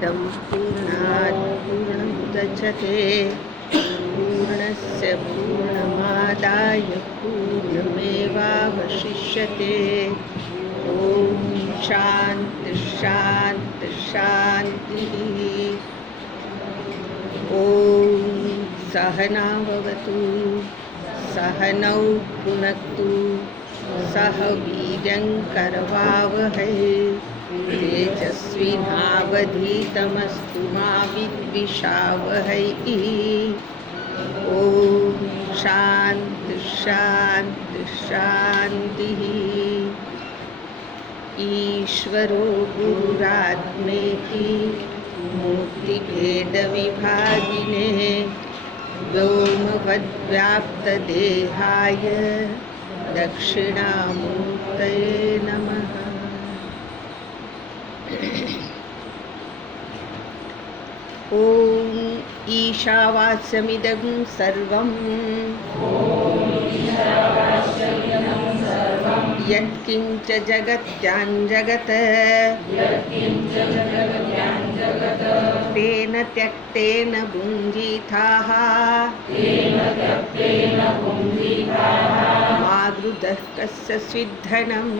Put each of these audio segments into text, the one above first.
पूर्णमिदं पूर्णात् पूर्णमुदच्यते पूर्णस्य पूर्णमादाय पूर्णमेवावशिष्यते। ॐ शान्ति शान्ति शान्तिः। ॐ सहना भवतु सहनौ भुनक्तु सह वीर्यं करवावहै तेजस्विनावधीतमस्तु मा विद्विषावहै। ॐ शान्ति शान्ति शान्तिः। ईश्वरो गुरुरात्मेति मूर्तिभेदविभागिने व्योमवद्व्याप्तदेहाय दक्षिणामूर्तये नमः। ॐ ईशावास्यमिदं सर्वं यत्किञ्च जगत्यां जगत् तेन त्यक्तेन भुञ्जीथाः मा गृधः कस्य स्विद्धनम्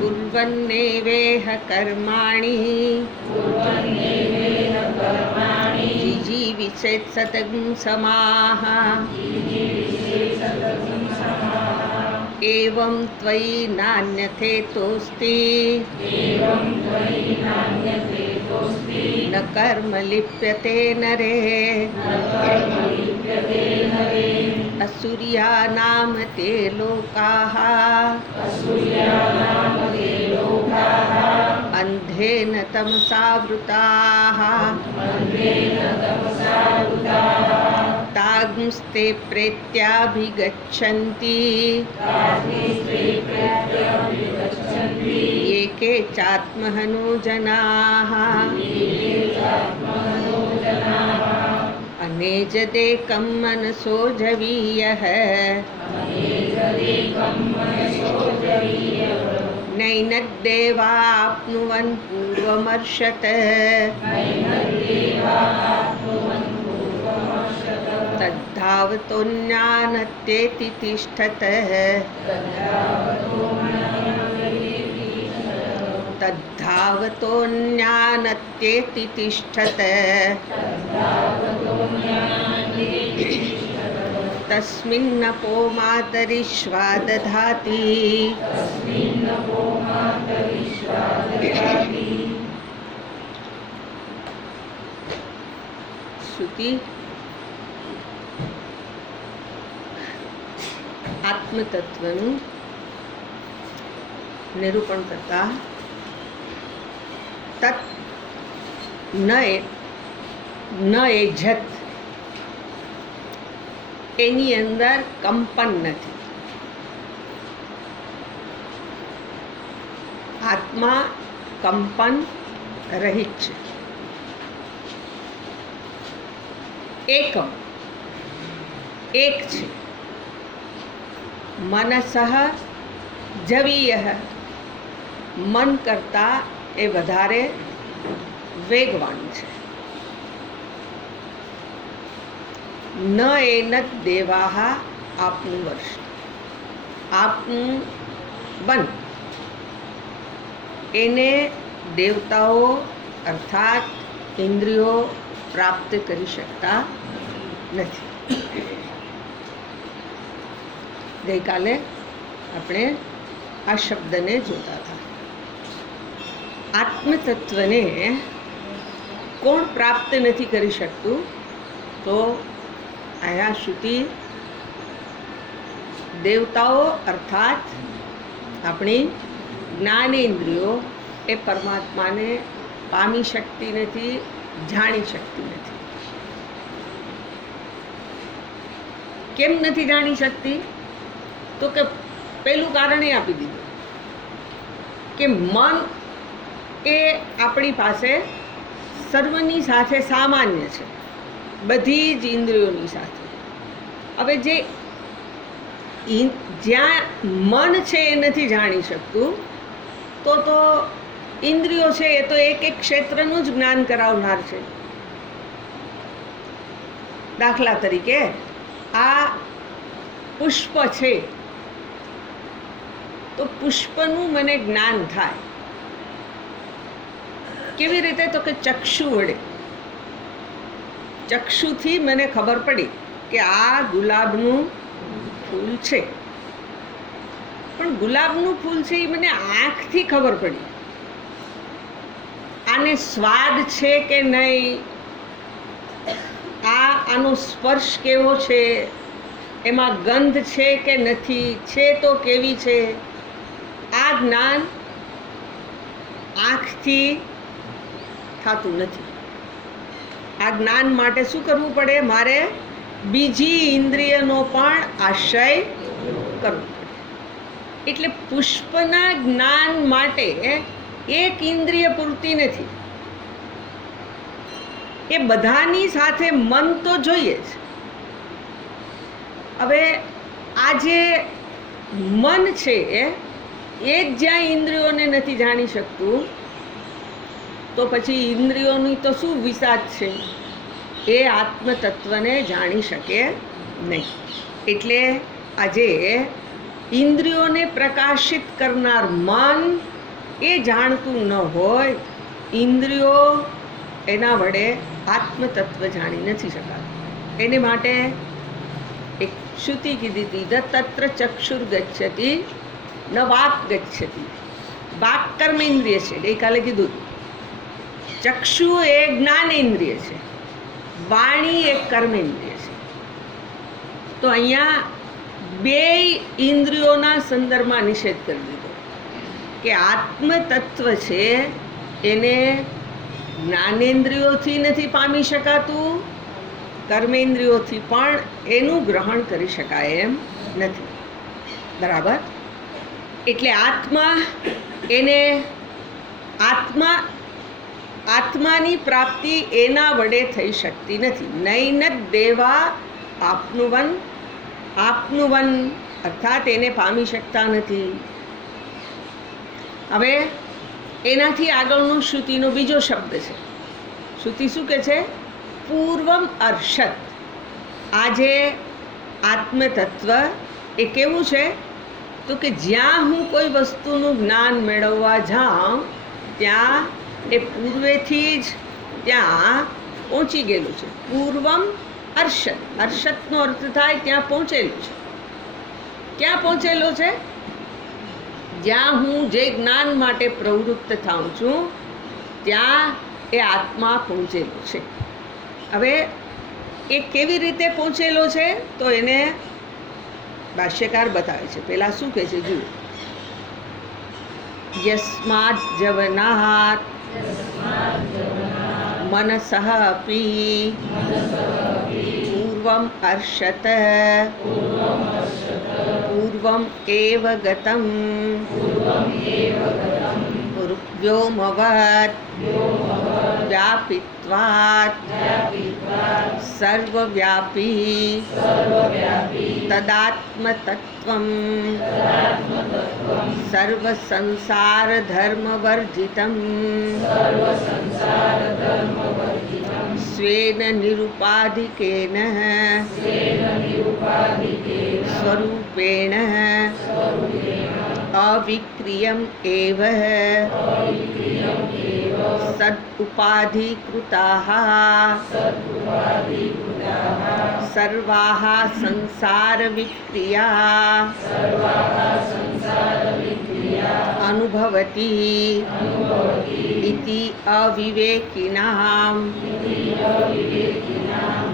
कुर्वन्नेवेह कर्माणि जिजीविषेत् सततं समाः। एवं त्वयि नान्यथेतोऽस्ति न कर्म लिप्यते नरे। असुर्या नाम ते लोकाः अन्धेन तमसावृताः तांस्ते प्रेत्याभिगच्छन्ति ये के चात्महनो जनाः। अनेजदेकं मनसो जवीयः नैनद्देवाप्नुवन् पूर्वमर्षत् तद्धावतोऽन्यानत्येति तिष्ठत् तद्धावतोऽन्यानत्येति तिष्ठत् तस्मिन्नपो मातरिश्वा दधाति श्रुति આત્મતત્વનું નિરૂપણ કરતા તત ન એજત એની અંદર કંપન નથી. આત્મા કંપન રહિત છે. એકમ એક છે. मनसः जवीयः मन करता ए વધારે વેગવાન છે. ન એનત દેવાહ આપનું વર્ષ આપનું બન એને દેવતાઓ અર્થાત ઇન્દ્રિયો પ્રાપ્ત કરી શકતા નથી. ગઈકાલે આપણે આ શબ્દને જોતા હતા. આત્મતત્વને કોણ પ્રાપ્ત નથી કરી શકતું? તો આયા શ્રુતિ દેવતાઓ અર્થાત આપણી જ્ઞાનેન્દ્રિયો એ પરમાત્માને પામી શકતી નથી, જાણી શકતી નથી. કેમ નથી જાણી શકતી? તો કે પહેલું કારણ એ આપી દીધું કે મન એ આપણી પાસે સર્વની સાથે સામાન્ય છે, બધી જ ઇન્દ્રિયોની સાથે. હવે જે જ્યાં મન છે એ નથી જાણી શકતું તો ઇન્દ્રિયો છે એ તો એક એક ક્ષેત્રનું જ જ્ઞાન કરાવનાર છે. દાખલા તરીકે આ પુષ્પ છે તો પુષ્પનું મને જ્ઞાન થાય. કેવી રીતે? તો કે ચક્ષુ વડે. ચક્ષુથી મને ખબર પડી કે આ ગુલાબનું ફૂલ છે. પણ ગુલાબનું ફૂલ છે એ મને આંખથી ખબર પડી. આને સ્વાદ છે કે નહીં, આનો સ્પર્શ કેવો છે, એમાં ગંધ છે કે નથી, છે તો કેવી છે, આ જ્ઞાન આંખથી થતું નથી. આ જ્ઞાન માટે શું કરવું પડે? મારે બીજી ઇન્દ્રિયનો પણ આશ્રય કરવો પડે. એટલે પુષ્પના જ્ઞાન માટે એક ઇન્દ્રિય પૂરતી નથી. એ બધાની સાથે મન તો જોઈએ જ. હવે આ જે મન છે એ જ જ્યાં ઇન્દ્રિયોને નથી જાણી શકતું, તો પછી ઇન્દ્રિયોની તો શું વિસાત છે? એ આત્મતત્વને જાણી શકે નહીં. એટલે આજે ઇન્દ્રિયોને પ્રકાશિત કરનાર મન એ જાણતું ન હોય, ઇન્દ્રિયો એના વડે આત્મતત્વ જાણી નથી શકાતું. એને માટે એક શ્રુતિ કીધી હતી, તત્ર ચક્ષુર ગચ્છતિ ન વાક ગચ્છતિ. વાક કર્મેન્દ્રિય છે, ગઈકાલે કીધું. ચક્ષુ એ જ્ઞાનેન્દ્રિય છે, વાણી એક કર્મેન્દ્રિય છે. તો અહીંયા બે ઇન્દ્રિયોના સંદર્ભમાં નિષેધ કરી દીધો કે આત્મતત્વ છે એને જ્ઞાનેન્દ્રિયોથી નથી પામી શકાતું, કર્મેન્દ્રિયોથી પણ એનું ગ્રહણ કરી શકાય એમ નથી. બરાબર? એટલે આત્માની પ્રાપ્તિ એના વડે થઈ શકતી નથી. નૈન દેવા આપનુવન અર્થાત એને પામી શકતા નથી. હવે એનાથી આગળનો શ્રુતિનો બીજો શબ્દ છે. શ્રુતિ શું કહે છે? પૂર્વમ અર્ષત. આ જે આત્મતત્વ એ કેવું છે? તો કે જ્યાં હું કોઈ વસ્તુનું જ્ઞાન મેળવવા જાઉં ત્યાં એ પૂર્વેથી જ ત્યાં પહોંચી ગયેલું છે. પૂર્વમ અર્ષત. અર્ષતનો અર્થ થાય ત્યાં પહોંચેલું છે. ક્યાં પહોંચેલો છે? જ્યાં હું જે જ્ઞાન માટે પ્રવૃત્ત થાઉં છું ત્યાં એ આત્મા પહોંચેલો છે. હવે એ કેવી રીતે પહોંચેલો છે? તો એને ભાષ્યકાર બતાવે છે. પહેલા શું કહે છે? જુઓ. યસ્માદ જવનાત મનસઃ અપી પૂર્વમ અર્ષત પૂર્વમ એવ ગતમ વ્યોમવત વ્યાપિત્વાત સર્વવ્યાપી તદાત્મતત્વમ સર્વસંસારધર્મવર્જિતમ સ્વેન નિરુપાધિકેન સ્વરૂપેણ અવિક્રિયમ એવ સદ ઉપાધિકૃતાઃ સર્વાઃ સંસાર વિક્રિયા અનુભવતી ઇતિ અવિવેકિનામ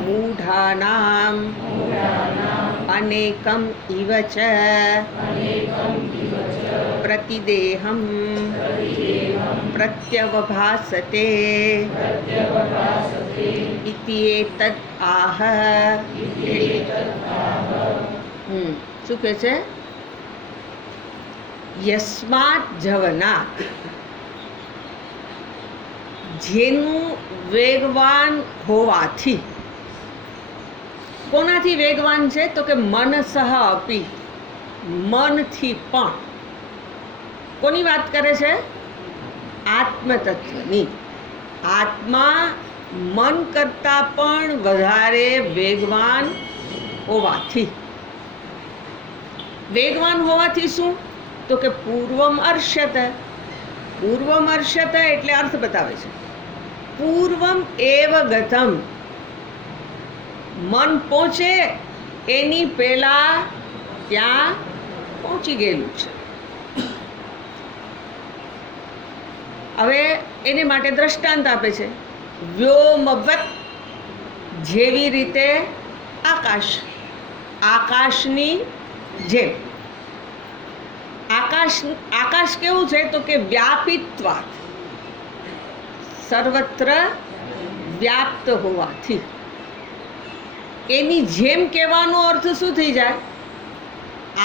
મૂઢાનામ અનેકમ ઇવ ચ પ્રતિદેહમ પ્રત્યવભાસતે ઇતિ એતદ આહ. શું કહે છે? યસ્માત જવનાત. જેનું વેગવાન હોવાથી. કોનાથી વેગવાન છે? તો કે મનસઃ અપી. મનથી પણ. કોની વાત કરે છે? આત્મતત્વની. આત્મા મન કરતાં પણ વધારે વેગવાન હોવાથી. વેગવાન હોવાથી શું? તો કે પૂર્વમ અર્ષત. પૂર્વમ અર્ષત એટલે અર્થ બતાવે છે. પૂર્વમ એવ ગતમ, મન પહોંચે એની પહેલા ત્યાં પહોંચી ગયેલું છે. હવે એને માટે દ્રષ્ટાંત આપે છે. વ્યોમવત, જેવી રીતે આકાશ, આકાશની જેમ. આકાશ કેવું છે? તો કે વ્યાપિત્વાત, સર્વત્ર વ્યાપ્ત હોવાથી. એની જેમ કહેવાનો અર્થ શું થઈ જાય?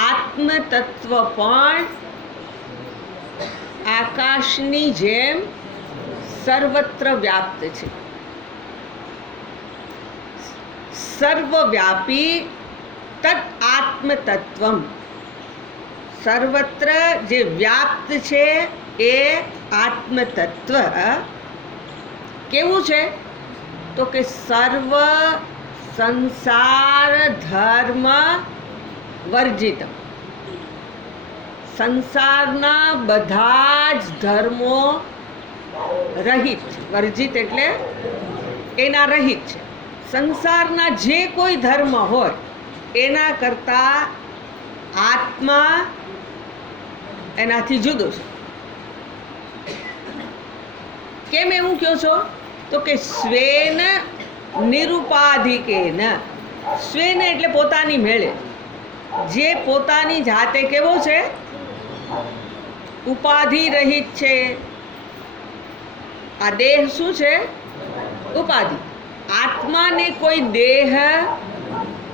આત્મતત્વ પણ આકાશની જેમ સર્વત્ર વ્યાપ્ત છે. સર્વવ્યાપી તદ આત્મતત્વમ. સર્વત્ર જે વ્યાપ્ત છે એ આત્મતત્વ કેવું છે? તો કે સર્વ સંસાર ધર્મ વર્જિત. સંસારના બધા જ ધર્મો રહિત છે. વર્જિત એટલે એના રહિત છે. સંસારના જે કોઈ ધર્મ હોય એના કરતાં આત્મા એનાથી જુદો છે. કેમ એવું કહો છો? તો કે સ્વેન નિરુપાધિકેન. સ્વેન એટલે પોતાની મેળે. જે પોતાની જાતે કેવો છે? ઉપાધિ રહિત છે. આ દેહ શું છે? ઉપાધિ. આત્માને કોઈ દેહ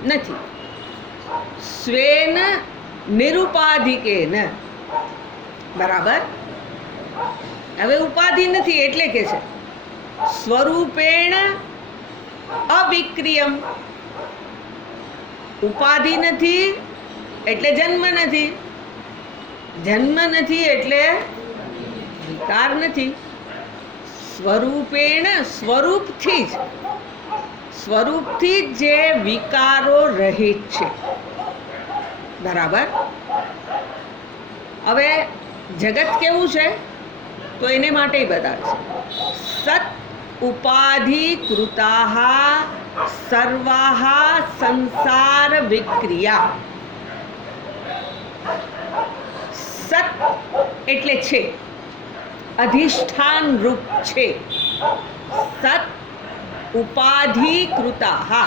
નથી. સ્વેન નિરુપાધિકેન. બરાબર. હવે ઉપાધિ નથી એટલે કે છે સ્વરૂપેણ અવિક્રિયમ. ઉપાધિ નથી એટલે જન્મ નથી. જન્મ નથી એટલે વિકાર નથી. સ્વરૂપેણ, સ્વરૂપથી જ જે વિકારો રહિત છે. બરાબર. હવે જગત કેવું છે? તો એને માટે બતાવે છે. સત ઉપાધિકૃતા સર્વાહ સંસાર વિક્રિયા. સત એટલે છે, અધિષ્ઠાન રૂપ છે. સત ઉપાધિકૃતા.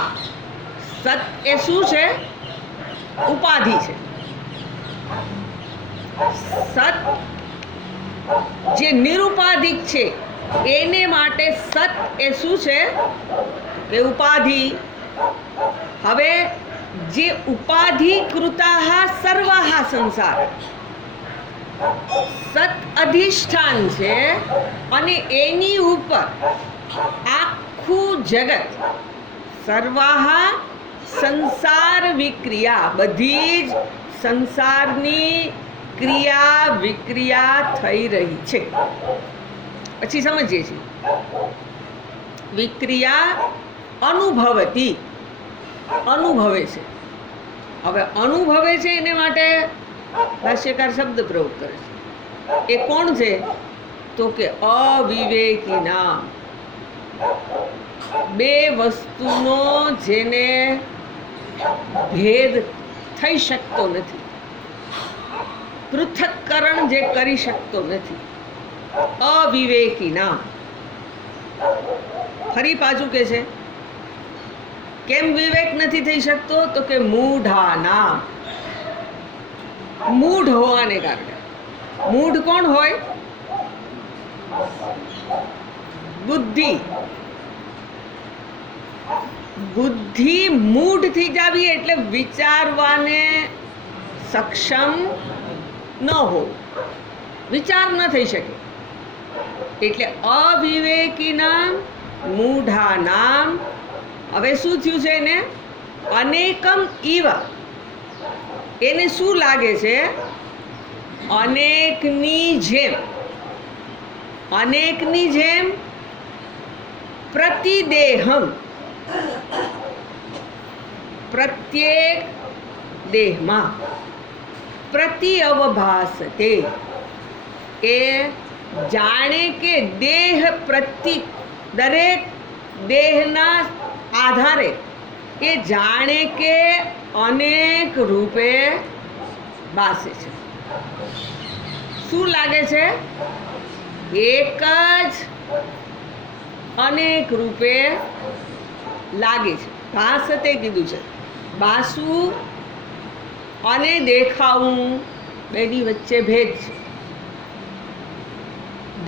સત એ શું છે? ઉપાધિ છે. સત જે નિરુપાધિક છે એને માટે સત એ શું છે? એ ઉપાધિ. હવે જે ઉપાધિકૃતા સર્વાહ સંસાર, સત અધિષ્ઠાન છે અને એની ઉપર આખું જગત. સર્વાહ સંસાર વિક્રિયા, બધી જ સંસારની ક્રિયા વિક્રિયા થઈ રહી છે. પછી સમજીએ છીએ. વિક્રિયા અનુભવતી, અનુભવે છે. હવે અનુભવે છે એને માટે ભાષ્યકાર શબ્દ પ્રયોગ કરે છે. એ કોણ છે? તો કે અવિવેકીના. બે વસ્તુનો જેને ભેદ થઈ શકતો નથી, પૃથક્કરણ જે કરી શકતો નથી, અવિવેકીના. ફરી પાછું કે છે કેમ વિવેક નથી થઈ શકતો? તો કે મૂઢાના. મૂઢ હોવાને કારણે. મૂઢ કોણ હોય? બુદ્ધિ. બુદ્ધિ મૂઢ થઈ જાવી એટલે વિચારવાને સક્ષમ ન હોવું, વિચાર ન થઈ શકે. એટલે અવિવેકીના મૂઢાનામ. હવે શું થયું છે એને? અનેકમ ઇવ. એને શું લાગે છે? અનેકની જેમ. અનેકની જેમ પ્રતિદેહમ, પ્રત્યેક દેહમાં, પ્રતિ અવભાસતે એ જાણે કે દેહ પ્રતિ, દરેક દેહના આધારે એ જાણે કે અનેક રૂપે ભાસે છે. શું લાગે છે? એક જ અનેક રૂપે લાગે છે. ભાસતે કીધું છે. ભાસવું અને દેખાવું બેની વચ્ચે ભેદ છે.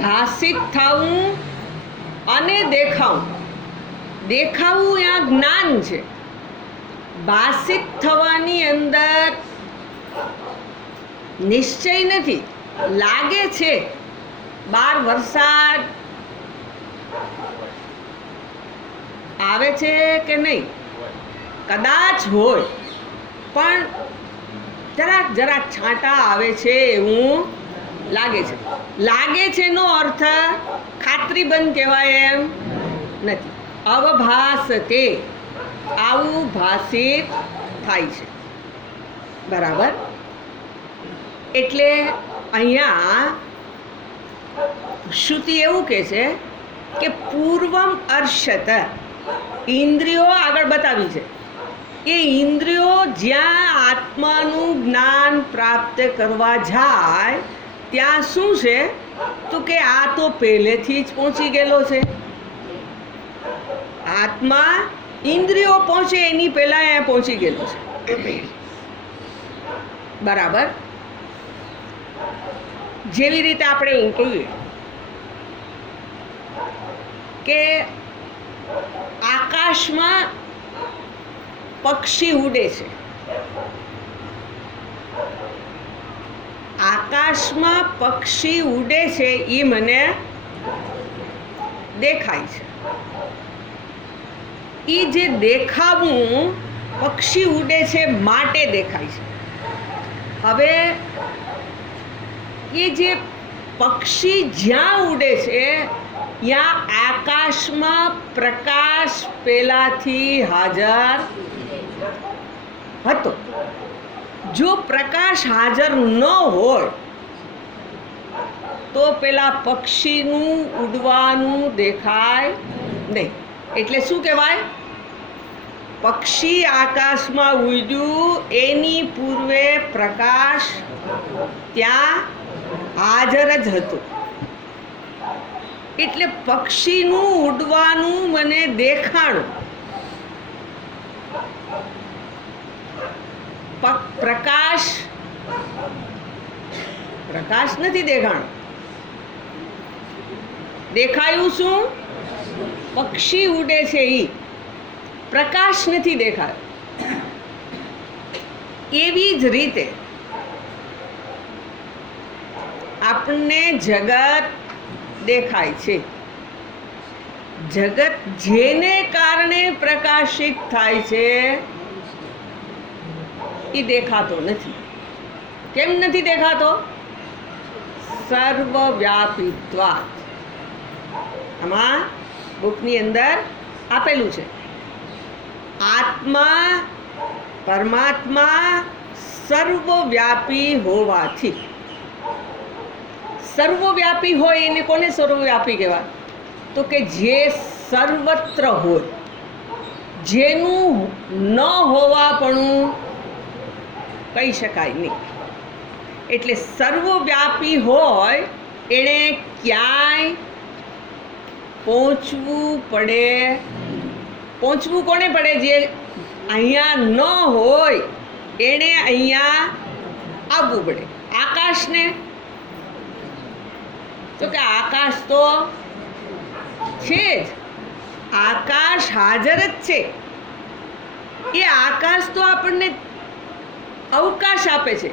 ભાસિત થવું અને દેખાવું, દેખાવું ત્યાં જ્ઞાન છે. ભાસિત થવાની અંદર નિશ્ચય નથી, લાગે છે. બહાર વરસાદ આવે છે કે નહીં, કદાચ હોય, પણ જરાક છાંટા આવે છે એવું લાગે છે. લાગે છે નો અર્થ ખાતરીબંધ કહેવાય એમ નથી. અવભાસતે, આવું ભાસિત થાય છે. બરાબર. એટલે અહીંયા શ્રુતિ એવું કહે છે કે પૂર્વમ અર્ષત, ઇન્દ્રિયો આગળ બતાવી છે કે ઇન્દ્રિયો જ્યાં આત્માનું જ્ઞાન પ્રાપ્ત કરવા જાય ત્યાં શું છે? તો કે આ તો પહેલેથી જ પહોંચી ગયેલો છે. આત્મા ઇન્દ્રિયો પહોંચે એની પહેલા એ પહોંચી ગયેલો છે. બરાબર. જેવી રીતે આપણે એવું કહીએ કે આકાશમાં પક્ષી ઉડે છે. આકાશમાં પક્ષી ઉડે છે એ મને દેખાય છે. એ જે દેખાવું પક્ષી ઉડે છે માટે દેખાય છે. હવે એ જે પક્ષી જ્યાં ઉડે છે ત્યાં આકાશમાં પ્રકાશ પહેલાથી હાજર હતો. જો પ્રકાશ હાજર ન હોય તો પેલા પક્ષીનું ઉડવાનું દેખાય નહીં. એટલે શું કહેવાય? પક્ષી આકાશમાં ઉડ્યું એની પૂર્વે પ્રકાશ ત્યાં હાજર જ હતો. એટલે પક્ષીનું ઉડવાનું મને દેખાણું. પ્રકાશ નથી દેખાણું. દેખાયું શું? પક્ષી ઉડે છે એ. પ્રકાશ નથી દેખાયો. એવી જ રીતે આપણને જગત દેખાય છે. જગત જેને કારણે પ્રકાશિત થાય છે એ દેખાતો નથી. કેમ નથી દેખાતો? સર્વવ્યાપીત્વાત્. આમાં બુકની અંદર આપેલું છે. આત્મા પરમાત્મા સર્વવ્યાપી હોવાથી. સર્વવ્યાપી હોય એને કોને સર્વવ્યાપી કહેવાય? તો કે જે સર્વત્ર હોય, જેનું ન હોવાપણું કહી શકાય નહીં. એટલે સર્વવ્યાપી હોય એણે ક્યાંય પહોંચવું પડે. પહોંચવું કોને પડે? જે અહીંયા ન હોય એણે અહીંયા આવવું પડે. આકાશને તો કે આકાશ તો છે જ, આકાશ હાજર જ છે. એ આકાશ તો આપણને અવકાશ આપે છે,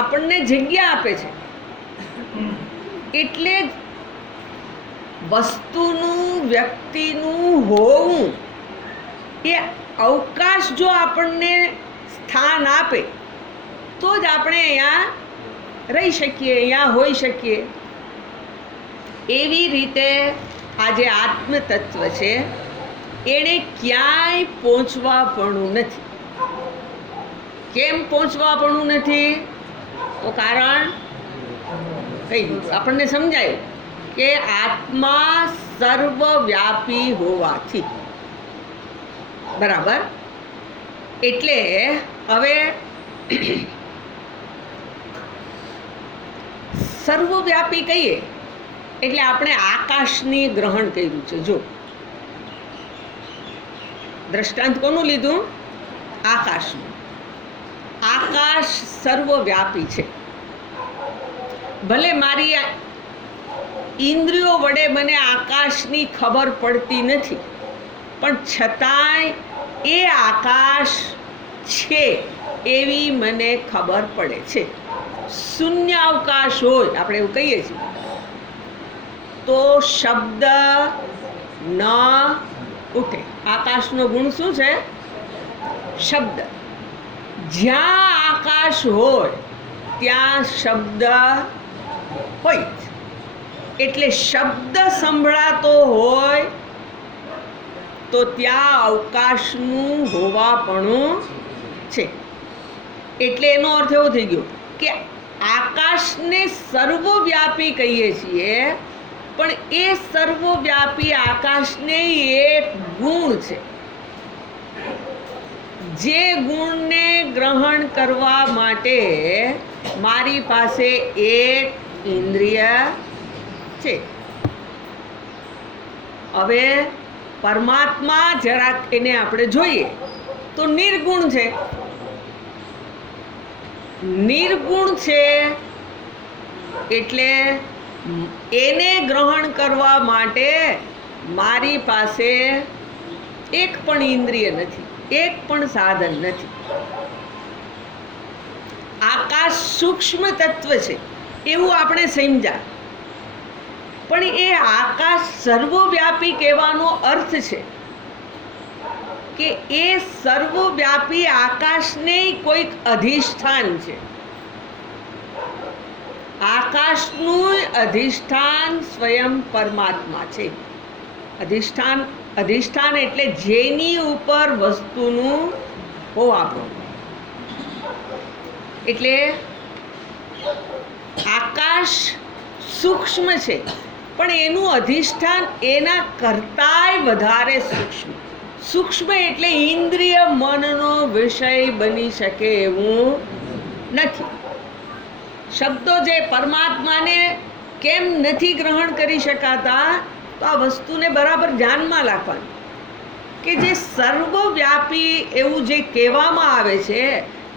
આપણને જગ્યા આપે છે. એટલે વસ્તુનું વ્યક્તિનું હોવું એ અવકાશ જો આપણને સ્થાન આપે તો જ આપણે અહીંયા રહી શકીએ, અહીંયા હોઈ શકીએ. એવી રીતે આ જે આત્મતત્વ છે એણે ક્યાંય પહોંચવાપણું નથી. કેમ પહોંચવાપણું નથી? તો કારણ કહી દીધું, આપણને સમજાયું કે આત્મા સર્વવ્યાપી હોવાથી. બરાબર. એટલે હવે સર્વવ્યાપી કહીએ એટલે આપણે આકાશની ગ્રહણ કર્યું છે. જો દ્રષ્ટાંત કોનું લીધું? આકાશનું. આકાશ સર્વવ્યાપી છે. ભલે મારી ઇન્દ્રિયો વડે મને આકાશની ખબર પડતી નથી, પણ છતાંય એ આકાશ છે એવી મને ખબર પડે છે. શૂન્ય અવકાશ હોય, આપણે એવું કહીએ છીએ, તો શબ્દ ન ઉઠે. આકાશનો ગુણ શું છે? શબ્દ. જ્યાં આકાશ હોય ત્યાં શબ્દ હોય. એટલે શબ્દ સંભળાતો હોય તો ત્યાં અવકાશનું હોવાપણું છે. એટલે એનો અર્થ એવો થઈ ગયો કે આકાશને સર્વવ્યાપી કહીએ છીએ, પણ એ સર્વવ્યાપી આકાશને એક ગુણ છે. જે ગુણને ગ્રહણ કરવા માટે મારી પાસે એક ઇન્દ્રિય છે. હવે પરમાત્મા જરાક એને આપણે જોઈએ તો નિર્ગુણ છે. નિર્ગુણ છે એટલે એને ગ્રહણ કરવા માટે મારી પાસે એક પણ ઇન્દ્રિય નથી, એક પણ સાધન નથી. આકાશ સૂક્ષ્મ તત્વ છે એવું આપણે સમજ્યા, પણ એ આકાશ સર્વવ્યાપી કહેવાનો અર્થ છે કે એ સર્વવ્યાપી આકાશને કોઈક અધિષ્ઠાન છે. આકાશનું અધિષ્ઠાન સ્વયં પરમાત્મા છે. અધિષ્ઠાન એટલે જેની ઉપર વસ્તુનું હોવાપણું. એટલે આકાશ સૂક્ષ્મ છે, પણ એનું અધિષ્ઠાન એના કરતાંય વધારે સૂક્ષ્મ. સૂક્ષ્મ એટલે ઇન્દ્રિય મનનો વિષય બની શકે એવું નથી. શબ્દો જે પરમાત્માને કેમ નથી ગ્રહણ કરી શકાતા, તો આ વસ્તુને બરાબર ધ્યાનમાં રાખવાની કે જે સર્વવ્યાપી એવું જે કહેવામાં આવે છે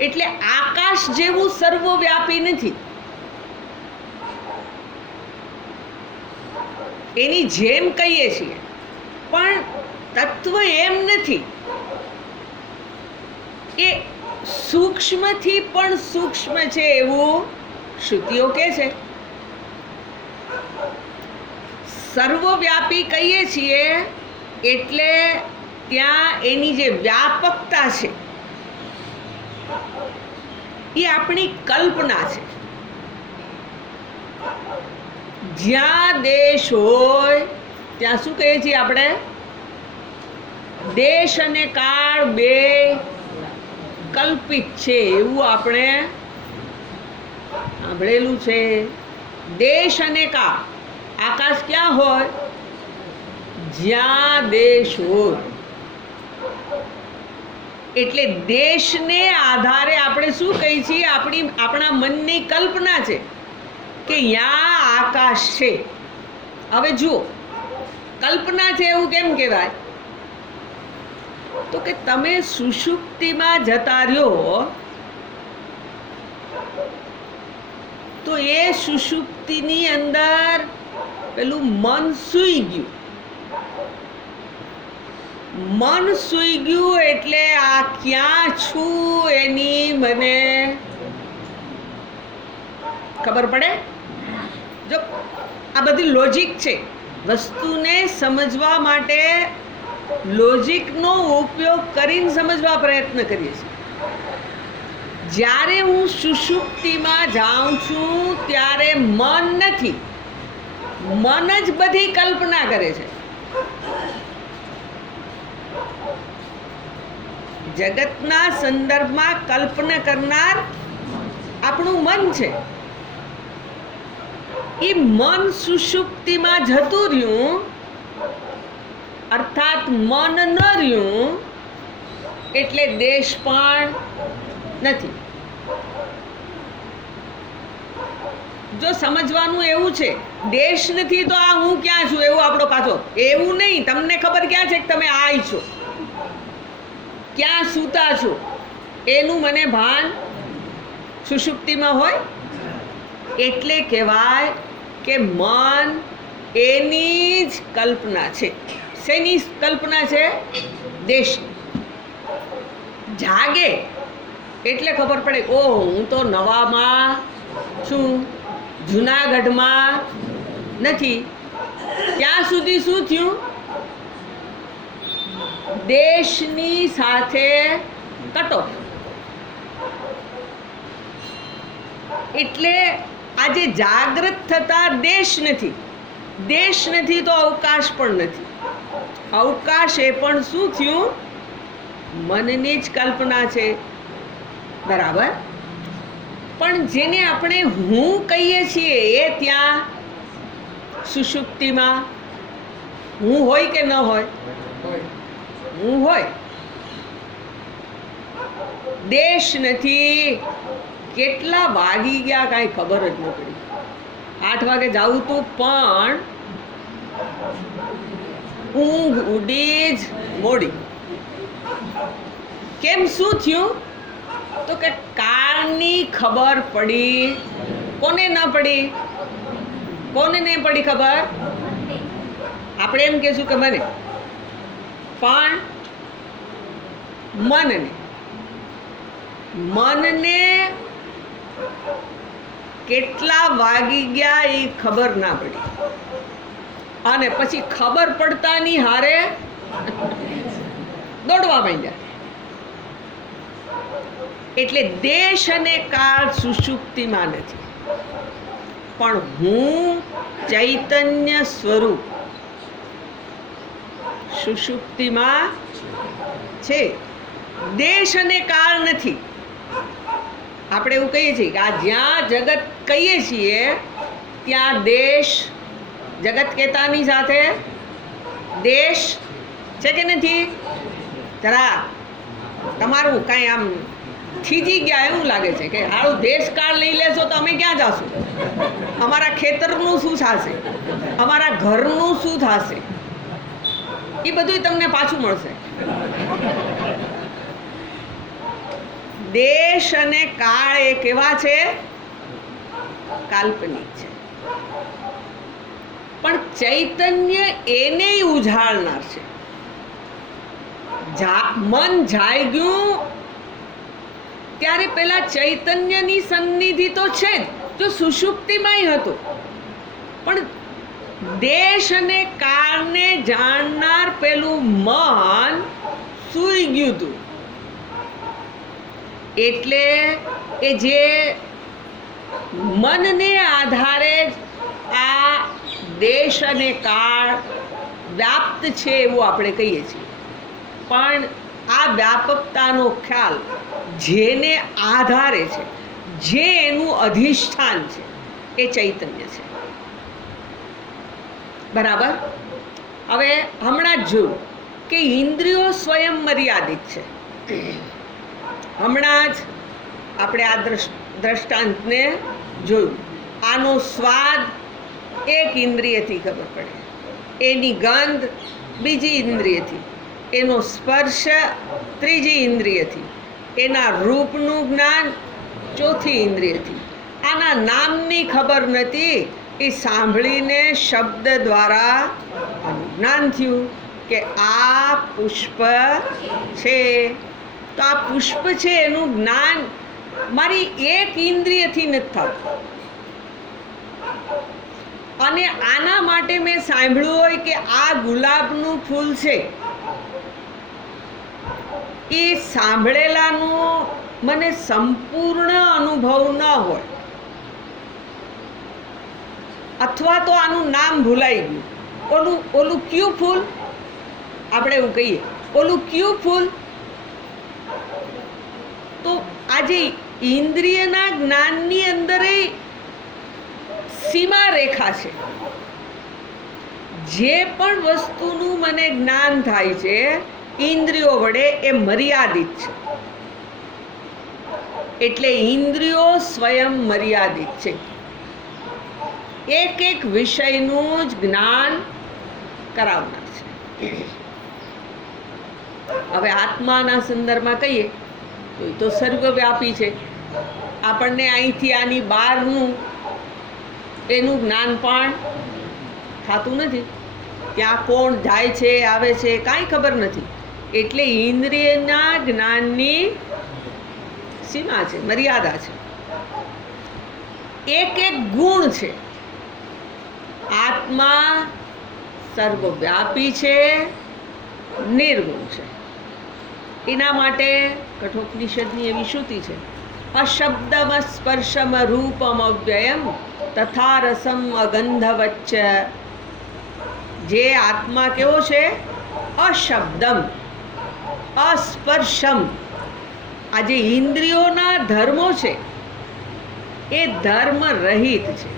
એટલે આકાશ જેવું સર્વવ્યાપી નથી. એની જેમ કહીએ છીએ, પણ તત્વ એમ નથી. એ સૂક્ષ્મથી પણ સૂક્ષ્મ છે એવું શ્રુતિઓ કહે છે. સર્વવ્યાપી કહીએ છીએ એટલે ત્યાં એની જે વ્યાપકતા છે એ આપણી કલ્પના છે. જ્યાં દેશ હોય ત્યાં શું કહીએ છીએ આપણે? દેશ અને કાળ બે કલ્પિત છે એવું આપણે સાંભળેલું છે. દેશ અને કાળ. આકાશ ક્યાં હોય? જ્યાં દેશ હોય. એટલે દેશને આધારે આપણે શું કહીએ છીએ? આપણા મનની કલ્પના છે કે ત્યાં આકાશ છે. હવે જુઓ, કલ્પના છે એવું કેમ કહેવાય? તો કે તમે સુષુપ્તિમાં જતા રહ્યો તો એ સુષુપ્તિની અંદર પેલું મન સૂઈ ગયું. મન સૂઈ ગયું એટલે આ ક્યાં છું એની મને ખબર પડે? જો આ બધી લોજિક છે. વસ્તુને સમજવા માટે લોજિકનો ઉપયોગ કરીને સમજવા પ્રયત્ન કરીએ છીએ. જ્યારે હું સુષુપ્તિમાં જાઉં છું ત્યારે મન નથી. મન જ બધી કલ્પના કરે છે. જગતના સંદર્ભમાં કલ્પના કરનાર આપણું મન છે. એ મન સુષુપ્તિમાં જતું રહ્યું, અર્થાત મન ન રહ્યું એટલે દેશ પણ નથી. જો સમજવાનું એવું છે, દેશ નથી તો આ હું ક્યાં છું એવું આપણો પાછો, એવું નહીં. તમને ખબર ક્યાં છે કે તમે આ છો, ક્યાં સૂતા છો એનું મને ભાન સુષુપ્તિમાં હોય. એટલે કહેવાય કે મન એની જ કલ્પના છે. શેની કલ્પના છે? દેશ. જાગે એટલે ખબર પડે, ઓહ હું તો નવામાં છું, જુનાગઢમાં નથી. ત્યાં સુધી શું થયું? દેશની સાથે કટોફ. એટલે આજે જાગૃત થતા દેશ નથી, દેશ નથી તો અવકાશ પણ નથી. અવકાશ એ પણ શું થયું? મનની જ કલ્પના છે. બરાબર. પણ જેને આપણે હું કહીએ છીએ એ ત્યાં સુષુપ્તિમાં હું હોય કે ન હોય? હું હોય. દેશ નથી. કેટલા વાગી ગયા કાંઈ ખબર જ ન પડી. 8 વાગે જાવું તું પણ ઊંઘ ઉડી જ મોડી. કેમ? શું થયું? તો કે કાળની ખબર પડી. કોને ન પડી? કોને નહીં પડી ખબર? આપણે એમ કહેશું કે મને, પણ મનને કેટલા વાગી ગયા એ ખબર ના પડી. અને પછી ખબર પડતાની હારે દોડવા માંડ્યા. એટલે દેશ અને કાળ સુષુપ્તિમાં નથી, પણ હું ચૈતન્ય સ્વરૂપ સુષુપ્તિમાં છે. દેશ અને કાળ નથી. આપણે એવું કહીએ છીએ કે આ જ્યાં જગત કહીએ છીએ ત્યાં દેશ, જગત કહેતાની સાથે દેશ છે કે નથી? જરા તમારું કાંઈ આમ થીજી ગયા એવું લાગે છે કે હારું દેશકાળ લઈ લેશો તો અમે ક્યાં જશું? અમારા ખેતરનું શું થશે? અમારા ઘરનું શું થશે? એ બધું તમને પાછું મળશે. દેશ અને કાળ એ કેવા છે? કાલ્પનિક છે. પણ ચૈતન્ય એને ઉજાળનાર છે. મન જાગ્યું ત્યારે પેલા ચૈતન્યની સન્નિધિ તો છે જ, જો સુષુપ્તિમાંય હતું. પણ દેશ અને કાળને જાણનાર પેલું મન સૂઈ ગયું હતું. એટલે એ જે મનને આધારે આ દેશ અને કાળ વ્યાપ્ત છે એવું આપણે કહીએ છીએ. પણ આ વ્યાપકતાનો ખ્યાલ જેને આધારે છે, જે એનું અધિષ્ઠાન છે, એ ચૈતન્ય છે. બરાબર. હવે હમણાં જ જોયું કે ઇન્દ્રિયો સ્વયં મર્યાદિત છે. હમણાં જ આપણે આ દ્રષ્ટાંતને જોયું. આનો સ્વાદ એક ઇન્દ્રિયથી ખબર પડે, એની ગંધ બીજી ઇન્દ્રિયથી, એનો સ્પર્શ ત્રીજી ઇન્દ્રિયથી, એના રૂપનું જ્ઞાન ચોથી ઇન્દ્રિયથી. આના નામની ખબર નથી, એ સાંભળીને શબ્દ દ્વારા જ્ઞાન થયું કે આ પુષ્પ છે. તો આ પુષ્પ છે એનું જ્ઞાન મારી એક ઇન્દ્રિયથી નથી થતું. અને આના માટે મેં સાંભળ્યું હોય કે આ ગુલાબનું ફૂલ છે, એ સાંભળેલાનો મને સંપૂર્ણ અનુભવ ન હોય. અથવા તો આનું નામ ભૂલાઈ ગયું. ઓલું કયું ફૂલ, આપણે એવું કહીએ, ઓલું કયું ફૂલ. તો આજે ઇન્દ્રિયના જ્ઞાનની અંદર સીમા રેખા છે. જે પણ વસ્તુનું મને જ્ઞાન થાય છે ઇન્દ્રિયો વડે એ મર્યાદિત છે. એટલે ઇન્દ્રિયો સ્વયં મર્યાદિત છે. એક એક વિષયનું જ જ્ઞાન કરાવનાર છે. હવે આત્માના સંદર્ભમાં કહીએ તો એ તો સર્વવ્યાપી છે. આપણને અહીંથી આની બહારનું એનું જ્ઞાન પણ થતું નથી. ત્યાં કોણ જાય છે આવે છે કાંઈ ખબર નથી. એટલે ઇન્દ્રિયના જ્ઞાનની સીમા છે, મર્યાદા છે. એક એક ગુણ છે. આત્મા સર્વવ્યાપી છે, નિર્ગુણ છે. એના માટે કઠોપનિષદની એવી શ્રુતિ છે, અશબ્દમ સ્પર્શમ રૂપમ અવ્યયમ તથા રસમ અગંધવચ્ચ. જે આત્મા કેવો છે? અશબ્દમ, અસ્પર્શમ. આ જે ઇન્દ્રિયોના ધર્મો છે એ ધર્મ રહિત છે.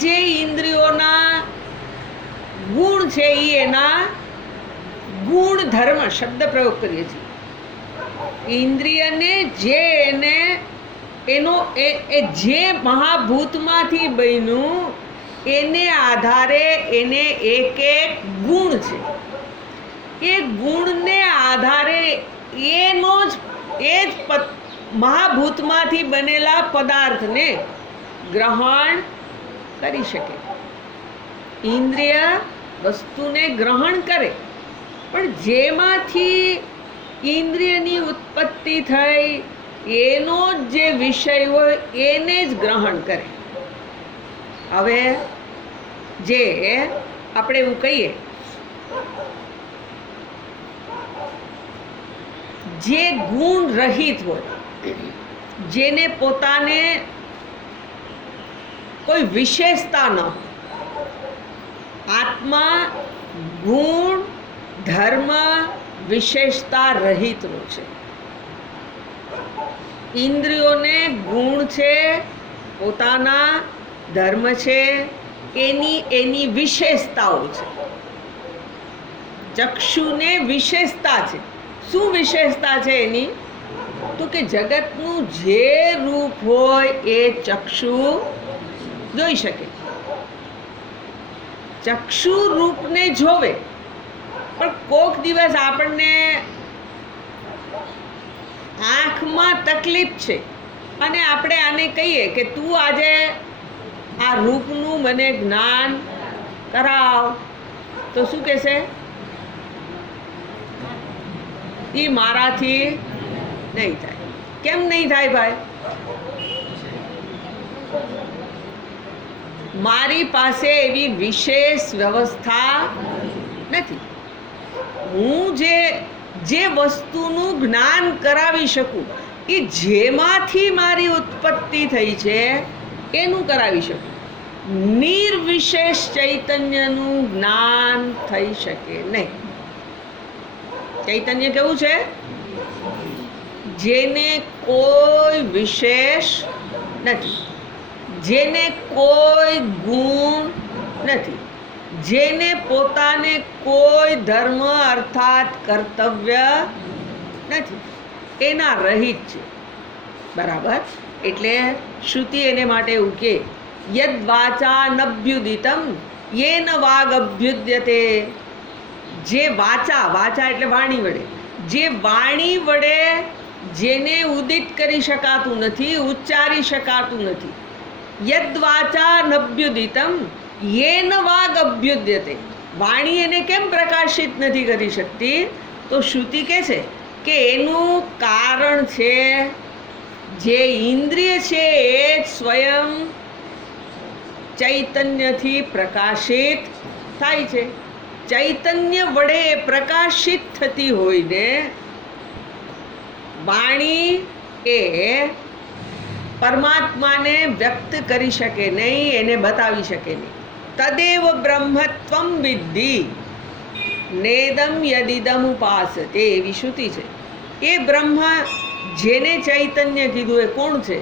જે ઇન્દ્રિયોના ગુણ છે એ એના ગુણ ધર્મ શબ્દ પ્રયોગ કરીએ છીએ. ઇન્દ્રિયને જે એનો જે મહાભૂતમાંથી બન્યું એને આધારે એને એક એક ગુણ છે. એ ગુણને આધારે એનો જ મહાભૂતમાંથી બનેલા પદાર્થને ગ્રહણ કરી શકે. ઇન્દ્રિય વસ્તુને ગ્રહણ કરે, પણ જેમાંથી ઇન્દ્રિયની ઉત્પત્તિ થઈ એનો જ જે વિષય હોય એને જ ગ્રહણ કરે. હવે જે આપણે એવું કહીએ, જે ગુણ રહિત હોય, જેને પોતાને કોઈ વિશેષતા ન હોય, આત્મા ગુણ ધર્મ વિશેષતા રહિતનો છે. ઇન્દ્રિયોને ગુણ છે, પોતાના ધર્મ છે, એની વિશેષતાઓ છે. ચક્ષુને વિશેષતા છે. શું વિશેષતા છે એની? તો કે જગતનું જે રૂપ હોય એ ચક્ષુ જોઈ શકે. ચક્ષુ રૂપને જોવે, પણ કોક દિવસ આપણને આંખમાં તકલીફ છે અને આપણે આને કહીએ કે તું આજે આ રૂપનું મને જ્ઞાન કરાવ, તો શું કહેશે? એ મારાથી નહીં થાય. કેમ નહીં થાય ભાઈ? મારી પાસે એવી વિશેષ વ્યવસ્થા નથી. હું જે વસ્તુનું જ્ઞાન કરાવી શકું એ જેમાંથી મારી ઉત્પત્તિ થઈ છે એનું કરાવી શકું. નિર્વિશેષ ચૈતન્યનું જ્ઞાન થઈ શકે નહીં. ચૈતન્ય કેવું છે? જેને કોઈ વિશેષ નથી, જેને કોઈ ગુણ નથી, જેને પોતાને કોઈ ધર્મ અર્થાત કર્તવ્ય નથી, એના રહિત છે. બરાબર? એટલે શ્રુતિ એને માટે એવું કે યદ વાચા નભ્યુદિતમ યેન વાગ અભ્યુદ્યતે. જે વાચા એટલે વાણી વડે, જે વાણી વડે જેને ઉદિત કરી શકાતું નથી, ઉચ્ચારી શકાતું નથી. યદ વાચા નભ્યુદિતમ યેન વાગ અભ્યુદ્યતે. વાણી એને કેમ પ્રકાશિત નથી કરી શકતી? તો શ્રુતિ કહે છે કે એનું કારણ છે જે ઇન્દ્રિય છે એ સ્વયં ચૈતન્યથી પ્રકાશિત થાય છે. ચૈતન્ય વડે પ્રકાશિત થતી હોય ને વાણી એ પરમાત્માને વ્યક્ત કરી શકે નહીં, એને બતાવી શકે નહીં. તદેવ બ્રહ્મત્વમ વિદ્ધિ નેદમ યદિદમ ઉપાસતે, એવી શ્રુતિ છે. એ બ્રહ્મ જેને ચૈતન્ય કીધું એ કોણ છે?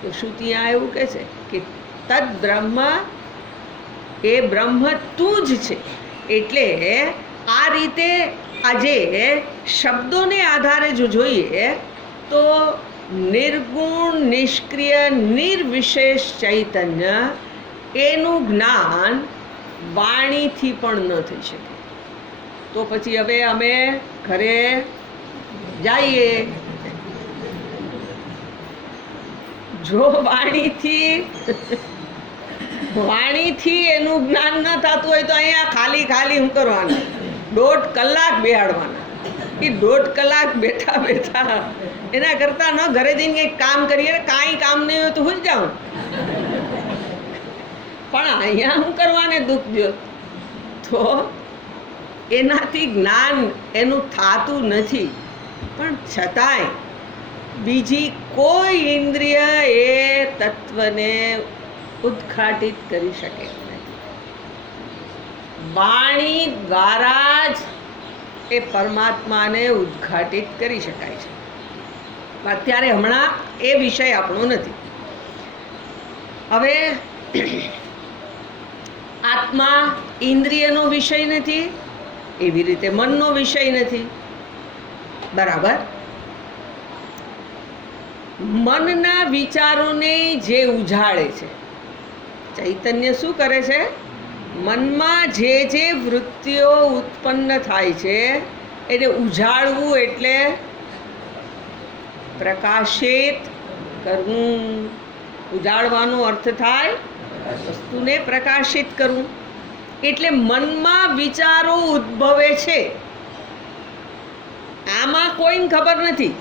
તો શ્રુતિ આ એવું કહે છે કે તદ બ્રહ્મ, એ બ્રહ્મ તું જ છે. એટલે આ રીતે આજે શબ્દોને આધારે જો જોઈએ તો નિર્ગુણ, નિષ્ક્રિય, નિર્વિશેષ ચૈતન્ય, એનું જ્ઞાન વાણીથી પણ ન થઈ શકે. તો પછી હવે અમે ઘરે જઈએ, જો વાણીથી એનું જ્ઞાન ન થતું હોય તો અહીંયા ખાલી શું કરવાનું? 1.5 કલાક બેહાડવાના. એ 1.5 કલાક બેઠા બેઠા એના કરતાં ન ઘરે જઈને કંઈક કામ કરીએ. કાંઈ કામ નહીં હોય તો હું જ જાઉં, પણ અહીંયા શું કરવાને દુઃખ દો? તો એનાથી જ્ઞાન એનું થતું નથી. પણ છતાંય બીજી કોઈ ઇન્દ્રિય એ તત્વને ઉદ્ઘાટિત કરી શકે નથી. વાણી દ્વારા જ એ પરમાત્માને ઉદ્ઘાટિત કરી શકાય છે. અત્યારે હમણાં એ વિષય આપણો નથી. હવે આત્મા ઇન્દ્રિયનો વિષય નથી, એવી રીતે મનનો વિષય નથી. બરાબર? મનના વિચારોને જે ઉજાળે છે, ચૈતન્ય શું કરે છે? મનમાં જે વૃત્તિઓ ઉત્પન્ન થાય છે એને ઉજાળવું, એટલે પ્રકાશિત કરવું. ઉજાળવાનો અર્થ થાય વસ્તુને પ્રકાશિત કરવું. એટલે મનમાં વિચારો ઉદ્ભવે છે, આમાં કોઈને ખબર નથી.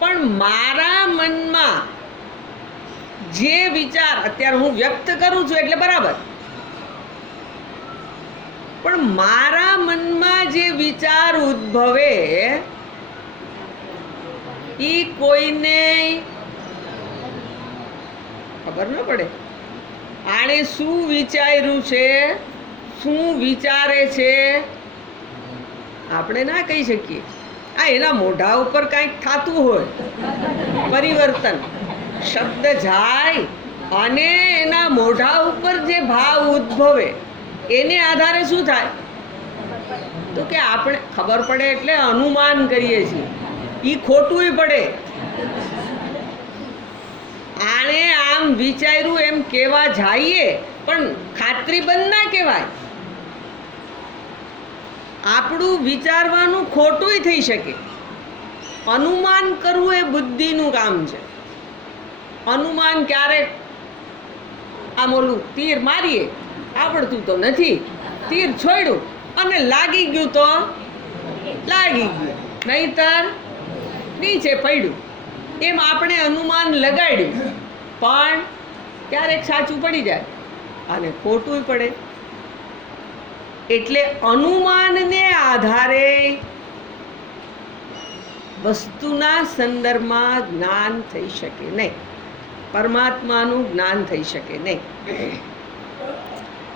પણ મારા મનમાં જે વિચાર અત્યારે હું વ્યક્ત કરું છું એટલે બરાબર, પણ મારા મનમાં જે વિચાર ઉદ્ભવે એ કોઈને ખબર ન પડે. આણે શું વિચાર્યું છે, શું વિચારે છે, આપણે ના કહી શકીએ. આ એના મોઢા ઉપર કંઈક થતું હોય, પરિવર્તન, શબ્દ જાય અને એના મોઢા ઉપર જે ભાવ ઉદ્ભવે એને આધારે શું થાય? તો કે આપણે ખબર પડે એટલે અનુમાન કરીએ છીએ. એ ખોટુંય પડે. આણે આમ વિચાર્યું એમ કહેવા જઈએ પણ ખાતરીબંધ ના કહેવાય. આપણું વિચારવાનું ખોટુંય થઈ શકે. અનુમાન કરવું એ બુદ્ધિનું કામ છે. અનુમાન ક્યારેક આમ ઓલું તીર મારીએ, આવડતું તો નથી, તીર છોડ્યું અને લાગી ગયું તો લાગી ગયું, નહીંતર નીચે પડ્યું. એમ આપણે અનુમાન લગાડ્યું પણ ક્યારેક સાચું પડી જાય અને ખોટું પડે. એટલે અનુમાનને આધારે વસ્તુના સંદર્ભમાં જ્ઞાન થઈ શકે નહીં, પરમાત્માનું જ્ઞાન થઈ શકે નહીં.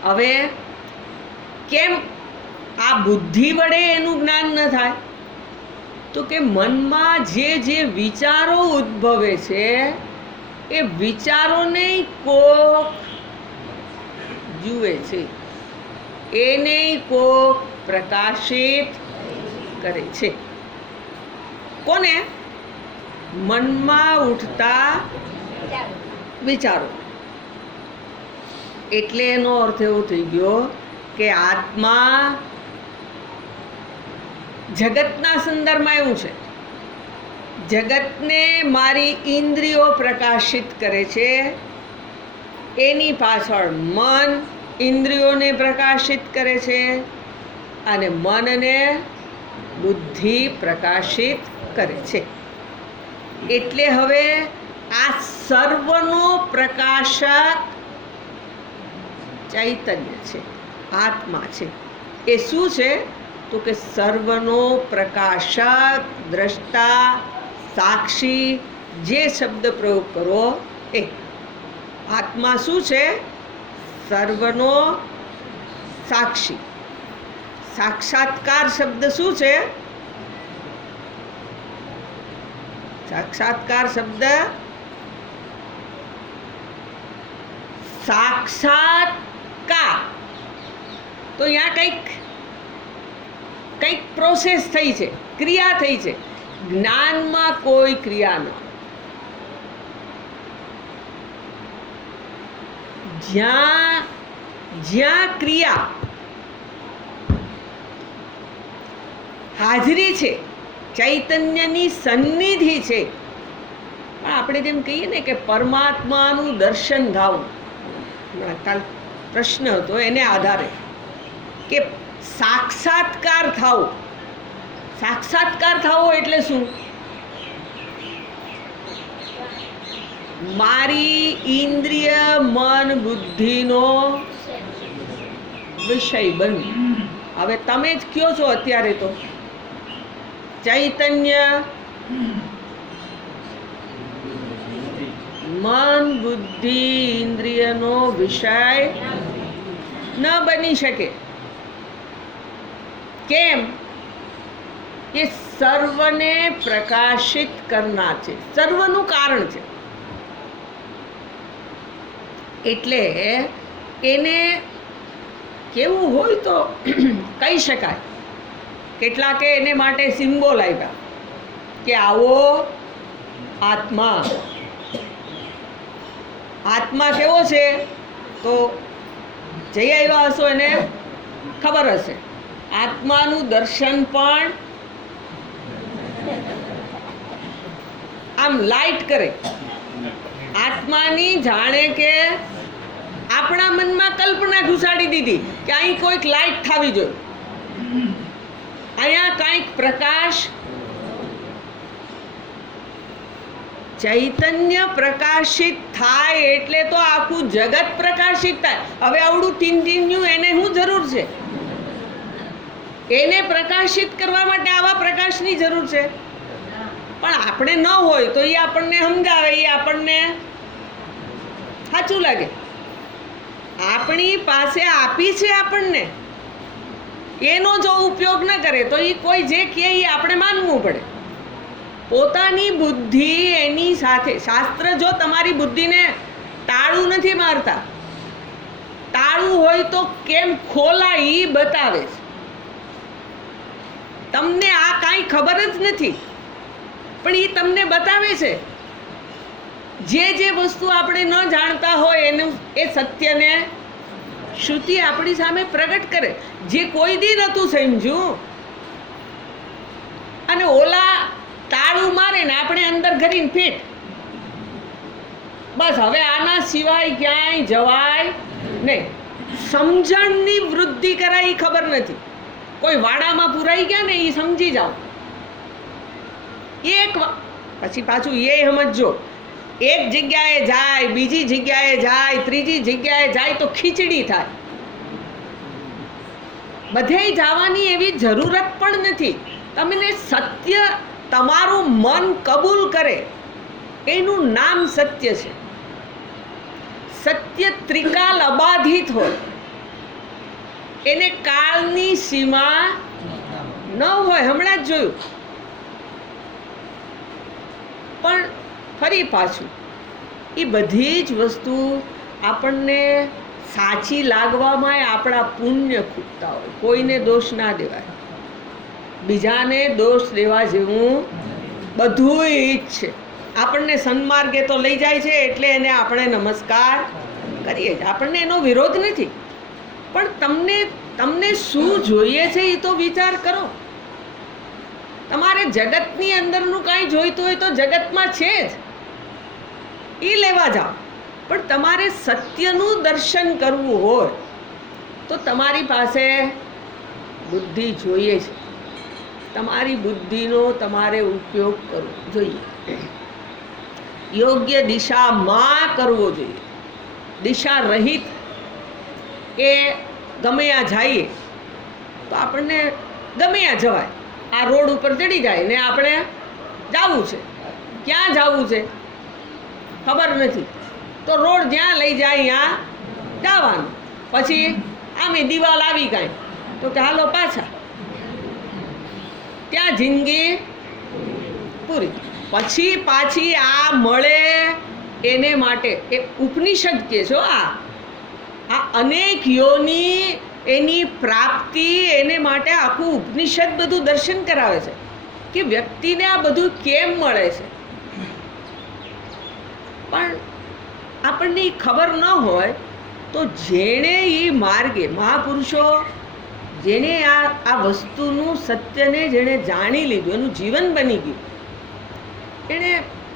હવે કેમ આ બુદ્ધિ વડે એનું જ્ઞાન ન થાય? તો કે મનમાં જે વિચારો ઉદ્ભવે છે એ વિચારોને કોક જુએ છે, એને કોક પ્રકાશિત કરે છે. કોને? મનમાં ઉઠતા વિચારો. એટલે એનો અર્થ એવો થઈ ગયો કે આત્મા જગતના સંદર્ભમાં એવું છે, જગતને મારી ઇન્દ્રિયો પ્રકાશિત કરે છે, એની પાછળ મન ઇન્દ્રિયોને પ્રકાશિત કરે છે અને મનને બુદ્ધિ પ્રકાશિત કરે છે. એટલે હવે આ સર્વનો પ્રકાશક ચૈતન્ય છે, આત્મા છે. એ શું છે? તો કે સર્વનો પ્રકાશક, દ્રષ્ટા, સાક્ષી જે શબ્દ પ્રયોગ કરો એ. આત્મા શું છે? સર્વનો સાક્ષી. સાક્ષાત્કાર શબ્દ શું છે? સાક્ષાત્કાર શબ્દ સાક્ષાત્કાર. તો અહીંયા કંઈક પ્રોસેસ થઈ છે, ક્રિયા થઈ છે. જ્ઞાનમાં કોઈ ક્રિયા ન. જ્યાં ક્રિયા હાજરી છે, ચૈતન્યની સન્નિધિ છે. પણ આપણે જેમ કહીએ ને કે પરમાત્માનું દર્શન થાવું, કાલ પ્રશ્ન હતો એને આધારે કે સાક્ષાત્કાર થાવો. સાક્ષાત્કાર થાવો એટલે શું? મારી ઇન્દ્રિય મન બુદ્ધિનો વિષય બન્યું. હવે તમે જ કયો છો અત્યારે તો ચૈતન્ય મન બુદ્ધિ ઇન્દ્રિયનો વિષય ન બની શકે. કેમ? કે સર્વને પ્રકાશિત કરનાર છે, સર્વનું કારણ છે. એટલે એને કેવું હોય તો કહી શકાય. કેટલાકે એને માટે સિમ્બોલ આપ્યા કે આવો આત્મા. આત્મા કેવો છે? તો જઈ આવ્યા હશો એને ખબર હશે. આત્માનું દર્શન પણ આમ લાઈટ કરે. આત્માની જાણે કે આપણા મનમાં કલ્પના ઘુસાડી દીધી કે અહીં કોઈક લાઈટ થવી જોઈએ, અહીંયા કંઈક પ્રકાશ. ચૈતન્ય પ્રકાશિત થાય એટલે તો આખું જગત પ્રકાશિત થાય. હવે આવડું ટીન્યું એને શું જરૂર છે? એને પ્રકાશિત કરવા માટે આવા પ્રકાશની જરૂર છે. પણ આપણે ન હોય તો એ આપણને સમજાવે, એ આપણને સાચું લાગે. આપણી પાસે આપી છે આપણને, એનો જો ઉપયોગ ન કરે તો એ કોઈ જે કહે એ આપણે માનવું પડે. પોતાની બુદ્ધિ એની સાથે. શાસ્ત્ર જો તમારી બુદ્ધિને તાળું નથી મારતા, તાળું હોય તો કેમ ખોલાય એ બતાવે છે. તમને આ કાંઈ ખબર જ નથી પણ એ તમને બતાવે છે. જે વસ્તુ આપણે ન જાણતા હોય એનું એ સત્યને શ્રુતિ આપણી સામે પ્રગટ કરે. જે કોઈ દી નહોતું સમજ્યું અને ઓલા તાળું મારે ને આપણે અંદર ઘરીને ફીટ. બસ હવે આના સિવાય ક્યાંય જવાય નહીં. સમજણની વૃદ્ધિ કરાય એ ખબર નથી. કોઈ વાડામાં પુરાઈ ગયા ને એ સમજી જાઓ. પછી પાછું એ સમજો, એક જગ્યાએ જાય, બીજી જગ્યાએ જાય, ત્રીજી જગ્યાએ જાય તો ખીચડી થાય. બધે જવાની એવી જરૂરત પણ નથી. તમને સત્ય તમારું મન કબૂલ કરે એનું નામ સત્ય છે. સત્ય ત્રિકાલ અબાધિત હોય, એને કાળની સીમા ન હોય. હમણાં જ જોયું. પણ ફરી પાછું એ બધી જ વસ્તુ આપણને સાચી લાગવામાં આપણા પુણ્ય ખૂટતા હોય. કોઈને દોષ ના દેવાય, બીજાને દોષ દેવા જેવું બધું જ છે. આપણને સન્માર્ગે તો લઈ જાય છે એટલે એને આપણે નમસ્કાર કરીએ જ. આપણને એનો વિરોધ નથી. પણ તમને શું જોઈએ છે એ તો વિચાર કરો. તમારે જગતની અંદરનું કાંઈ જોઈતું હોય તો જગતમાં છે જ, એ લેવા જાઓ. પણ તમારે સત્યનું દર્શન કરવું હોય તો તમારી પાસે બુદ્ધિ જોઈએ છે. તમારી બુદ્ધિનો તમારે ઉપયોગ કરવો જોઈએ. યોગ્ય દિશામાં કરવો જોઈએ. દિશા રહિત એ ગમે આ જઈએ તો આપણને ગમે આ જવાય. આ રોડ ઉપર ચડી જાય ને આપણે જવું છે ક્યાં જવું છે ખબર નથી, તો રોડ જ્યાં લઈ જાય ત્યાં જવાનું. પછી આમે દિવાલ આવી કાંઈ તો કે હાલો પાછા, ત્યાં જિંદગી પૂરી. પછી પાછી આ મળે એને માટે એ ઉપનિષદ કે છો, આ અનેક યોની એની પ્રાપ્તિ, એને માટે આખું ઉપનિષદ બધું દર્શન કરાવે છે કે વ્યક્તિને આ બધું કેમ મળે છે. પણ આપણને ઈ ખબર ન હોય તો જેણે એ માર્ગે મહાપુરુષો જેણે આ વસ્તુનું સત્યને જેણે જાણી લીધું, એનું જીવન બની ગયું,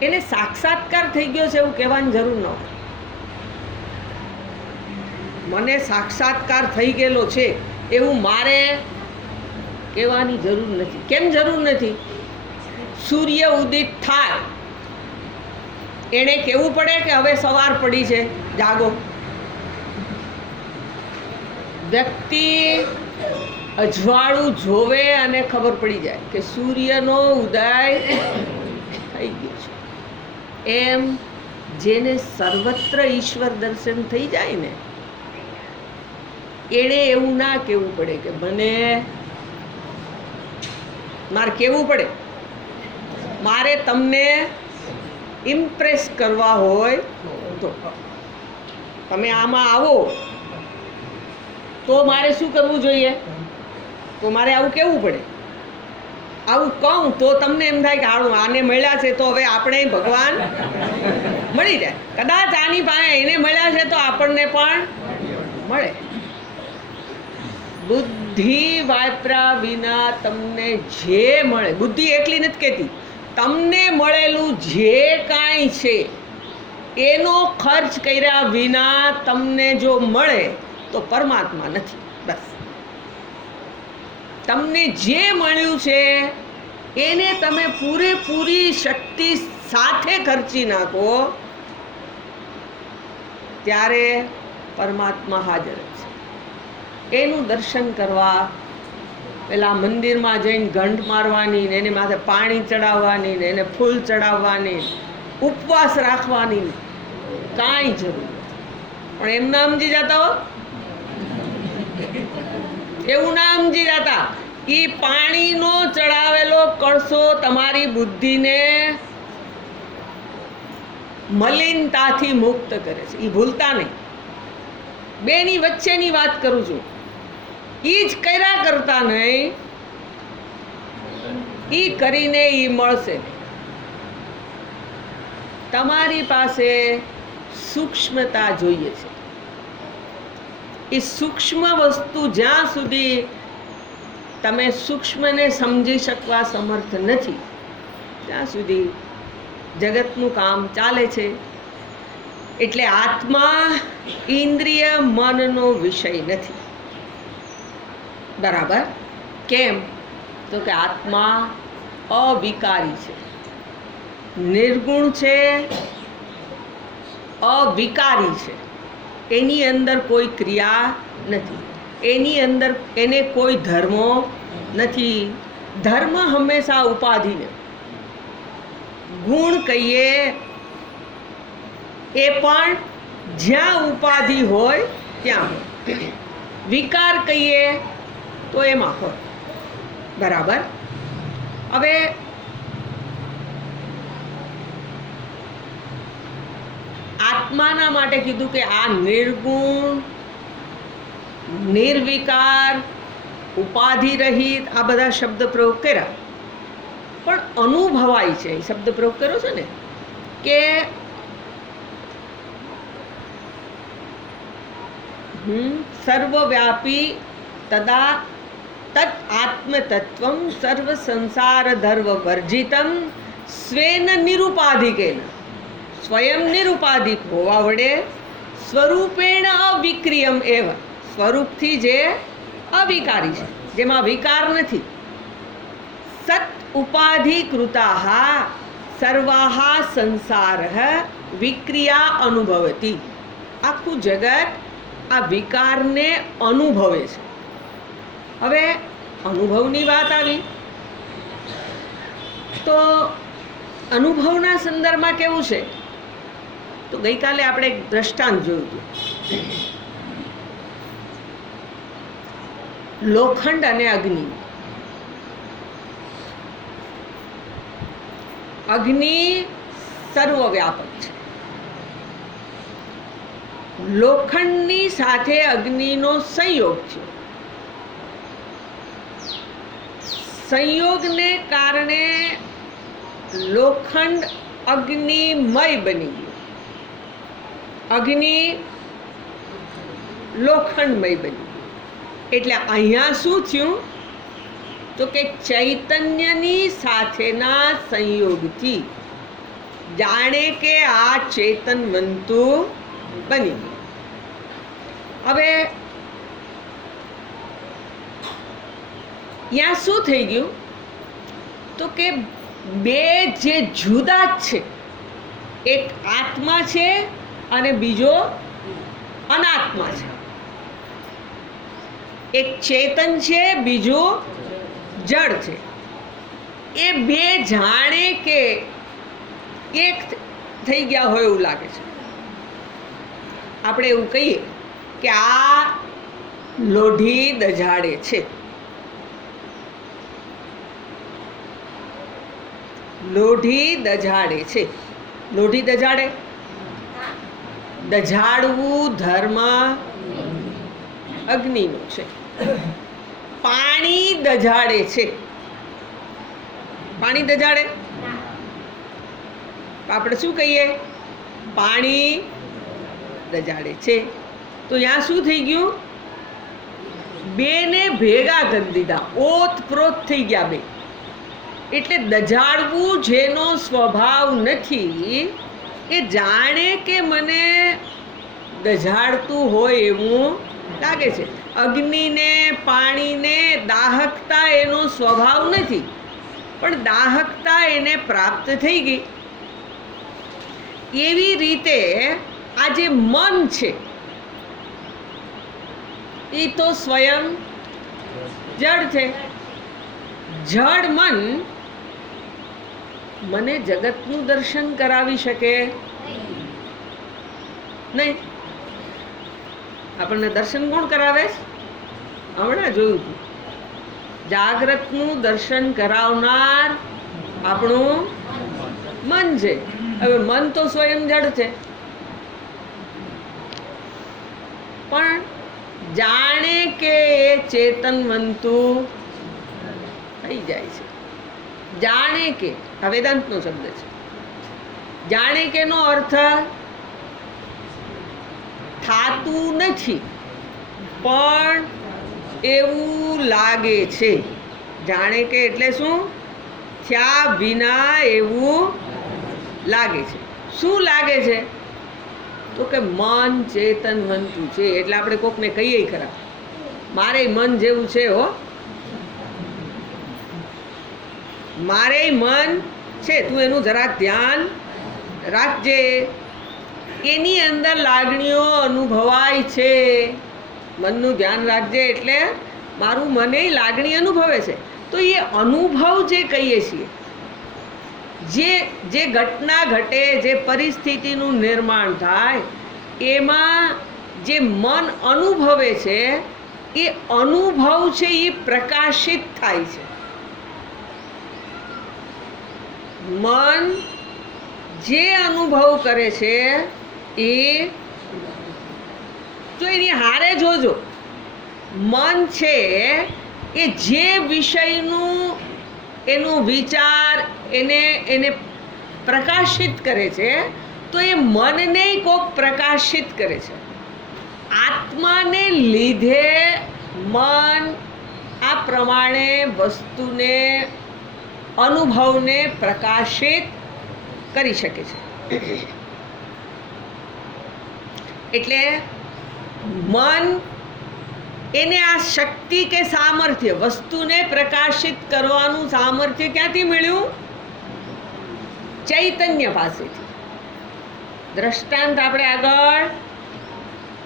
એને સાક્ષાત્કાર થઈ ગયો છે એવું કહેવાની જરૂર ન હોય. મને સાક્ષાત્કાર થઈ ગયેલો છે એવું મારે કહેવાની જરૂર નથી. કેમ જરૂર નથી? સૂર્ય ઉદિત થાય એણે કહેવું પડે કે હવે સવાર પડી છે, જાગો. વ્યક્તિ અજવાળું જોવે અને ખબર પડી જાય કે સૂર્યનો ઉદય થઈ ગયો છે. એમ જેને સર્વત્ર ઈશ્વર દર્શન થઈ જાય ને, એણે એવું ના કહેવું પડે કે મારે કહેવું પડે, મારે તમને ઇમ્પ્રેસ કરવા હોય તો તમે આમાં આવો તો મારે શું કરવું જોઈએ? તો મારે આવું કહેવું પડે. આવું કહું તો તમને એમ થાય કે હારું આને મળ્યા છે તો હવે આપણે ભગવાન મળી જાય. કદાચ આની પાસે એને મળ્યા છે તો આપણને પણ મળે. બુદ્ધિ વાપરા વિના તમને જે મળે, બુદ્ધિ એટલી નથી કહેતી, તમને મળેલું જે કાંઈ છે એનો ખર્ચ કર્યા વિના તમને જો મળે તો પરમાત્મા નથી. બસ તમને જે મળ્યું છે એને તમે પૂરેપૂરી શક્તિ સાથે ખર્ચી નાખો ત્યારે પરમાત્મા હાજર છે. એનું દર્શન કરવા પેલા મંદિરમાં જઈને ઘંટ મારવાની ને એને માથે પાણી ચડાવવાની ને એને ફૂલ ચડાવવાની, ઉપવાસ રાખવાની કાંઈ જરૂર નથી. પણ એમ ના સમજી જતા હો, એવું ના સમજી જતા. એ પાણીનો ચડાવેલો કળશો તમારી બુદ્ધિને મલિનતાથી મુક્ત કરે છે, એ ભૂલતા નહીં. બેની વચ્ચેની વાત કરું છું. એ જ કર્યા કરતા નહીં, એ કરીને એ મળશે. તમારી પાસે સૂક્ષ્મતા જોઈએ છે. એ સૂક્ષ્મ વસ્તુ જ્યાં સુધી તમે સૂક્ષ્મને સમજી શકવા સમર્થ નથી ત્યાં સુધી જગતનું કામ ચાલે છે. એટલે આત્મા ઇન્દ્રિય મનનો વિષય નથી. બરાબર? કેમ? તો કે આત્મા અવિકારી છે, નિર્ગુણ છે, અવિકારી છે. એની અંદર કોઈ ક્રિયા નથી, એની અંદર એને કોઈ ધર્મો નથી. ધર્મ હંમેશા ઉપાધિને, ગુણ કહીએ એ પણ જ્યાં ઉપાધિ હોય ત્યાં, વિકાર કહીએ તો એમાં હોય. બરાબર? હવે આત્માના માટે કીધું કે આ નિર્ગુણ, નિર્વિકાર, ઉપાધિ રહિત, આ બધા શબ્દ પ્રયોગ કર્યા. પણ અનુભવાય છે, શબ્દ પ્રયોગ કર્યો છે ને કે સર્વવ્યાપી તદા તત આત્મતત્વમ સર્વ સંસાર ધર્વ વર્જિતમ સ્વેન નિરુપાધિકેન, સ્વયં નિરુપાધિક હોવા વડે સ્વરૂપેણ અવિક્રિયમ એવ, સ્વરૂપથી જે અવિકારી છે, જેમાં વિકાર નથી. સત ઉપાધિકૃતા સર્વાહા સંસાર વિક્રિયા અનુભવતી. આખું જગત આ વિકારને અનુભવે છે. હવે અનુભવની વાત આવી તો અનુભવના સંદર્ભમાં કેવું છે, તો ગઈકાલે આપણે એક દ્રષ્ટાંત જોયું હતું, લોખંડ અને અગ્નિ. અગ્નિ સર્વવ્યાપક છે. લોખંડની સાથે અગ્નિનો સંયોગ છે. સંયોગને કારણે લોખંડ અગ્નિમય બની ગયું, અગ્નિ લોખંડમય બની ગયું. એટલે અહીંયા શું થયું, તો કે ચૈતન્યની સાથેના સંયોગથી જાણે કે આ ચેતનવંતુ બની ગયું. હવે ત્યાં શું થઈ ગયું, તો કે બે જે જુદા જ છે, એક આત્મા છે અને બીજો અનાત્મા છે. એક ચેતન છે, બીજું જડ છે. એ બે જાણે કે એક થઈ ગયા હોય એવું લાગે છે. આપણે એવું કહીએ કે આ લોઢી દજાડે છે, લોઢી દજાડે છે. લોઢી દજાડે, દજાડવું ધર્મ અગ્નિનું છે. પાણી દજાડે છે, પાણી દજાડે, આપણે શું કહીએ, પાણી દજાડે છે. તો ત્યાં શું થઈ ગયું, બેને ભેગા કરી દીધા, ઓતપ્રોત થઈ ગયા બે. એટલે દજાડવું જેનો સ્વભાવ નથી, એ જાણે કે મને દજાડતું હોય એવું લાગે છે. અગ્નિને પાણીને દાહકતા એનો સ્વભાવ નથી, પણ દાહકતા એને પ્રાપ્ત થઈ ગઈ. એવી રીતે આ જે મન છે એ તો સ્વયં જડ છે. જડ મન મને જગતનું દર્શન કરાવી શકે નહીં. આપણને દર્શન કોણ કરાવે? હમણાં જોયું હતું, જાગ્રતનું દર્શન કરાવનાર આપણું મન છે. હવે મન તો સ્વયં જડ છે, પણ જાણે કે એ ચેતનવંતુ થઈ જાય છે. જાણે કે, આ વેદાંતનો શબ્દ છે. જાણે કે નો અર્થ થાતું નથી, પણ એવું લાગે છે. જાણે કે એટલે શું, થયા વિના એવું લાગે છે. શું લાગે છે, તો કે મન ચેતનવંતુ છે. એટલે આપણે કોકને કહીએ ખરા, મારે મન જેવું છે હો, મારે મન છે, તું એનું જરાક ધ્યાન રાખજે, એની અંદર લાગણીઓ અનુભવાય છે, મનનું ધ્યાન રાખજે. એટલે મારું મને લાગણી અનુભવે છે. તો એ અનુભવ જે કહીએ છીએ, જે ઘટના ઘટે, જે પરિસ્થિતિનું નિર્માણ થાય, એમાં જે મન અનુભવે છે, એ અનુભવ છે એ પ્રકાશિત થાય છે. મન જે અનુભવ કરે છે એ જો એની હારે જોજો, મન છે એ જે વિષયનું એનો વિચાર એને પ્રકાશિત કરે છે, તો એ મનને કોક પ્રકાશિત કરે છે. આત્માને લીધે મન આ પ્રમાણે વસ્તુને, અનુભવને પ્રકાશિત કરી શકે છે. એટલે મન એને આ શક્તિ કે સામર્થ્ય, વસ્તુને પ્રકાશિત કરવાનું સામર્થ્ય ક્યાંથી મળ્યું? ચૈતન્ય પાસેથી. દ્રષ્ટાંત આપણે આગળ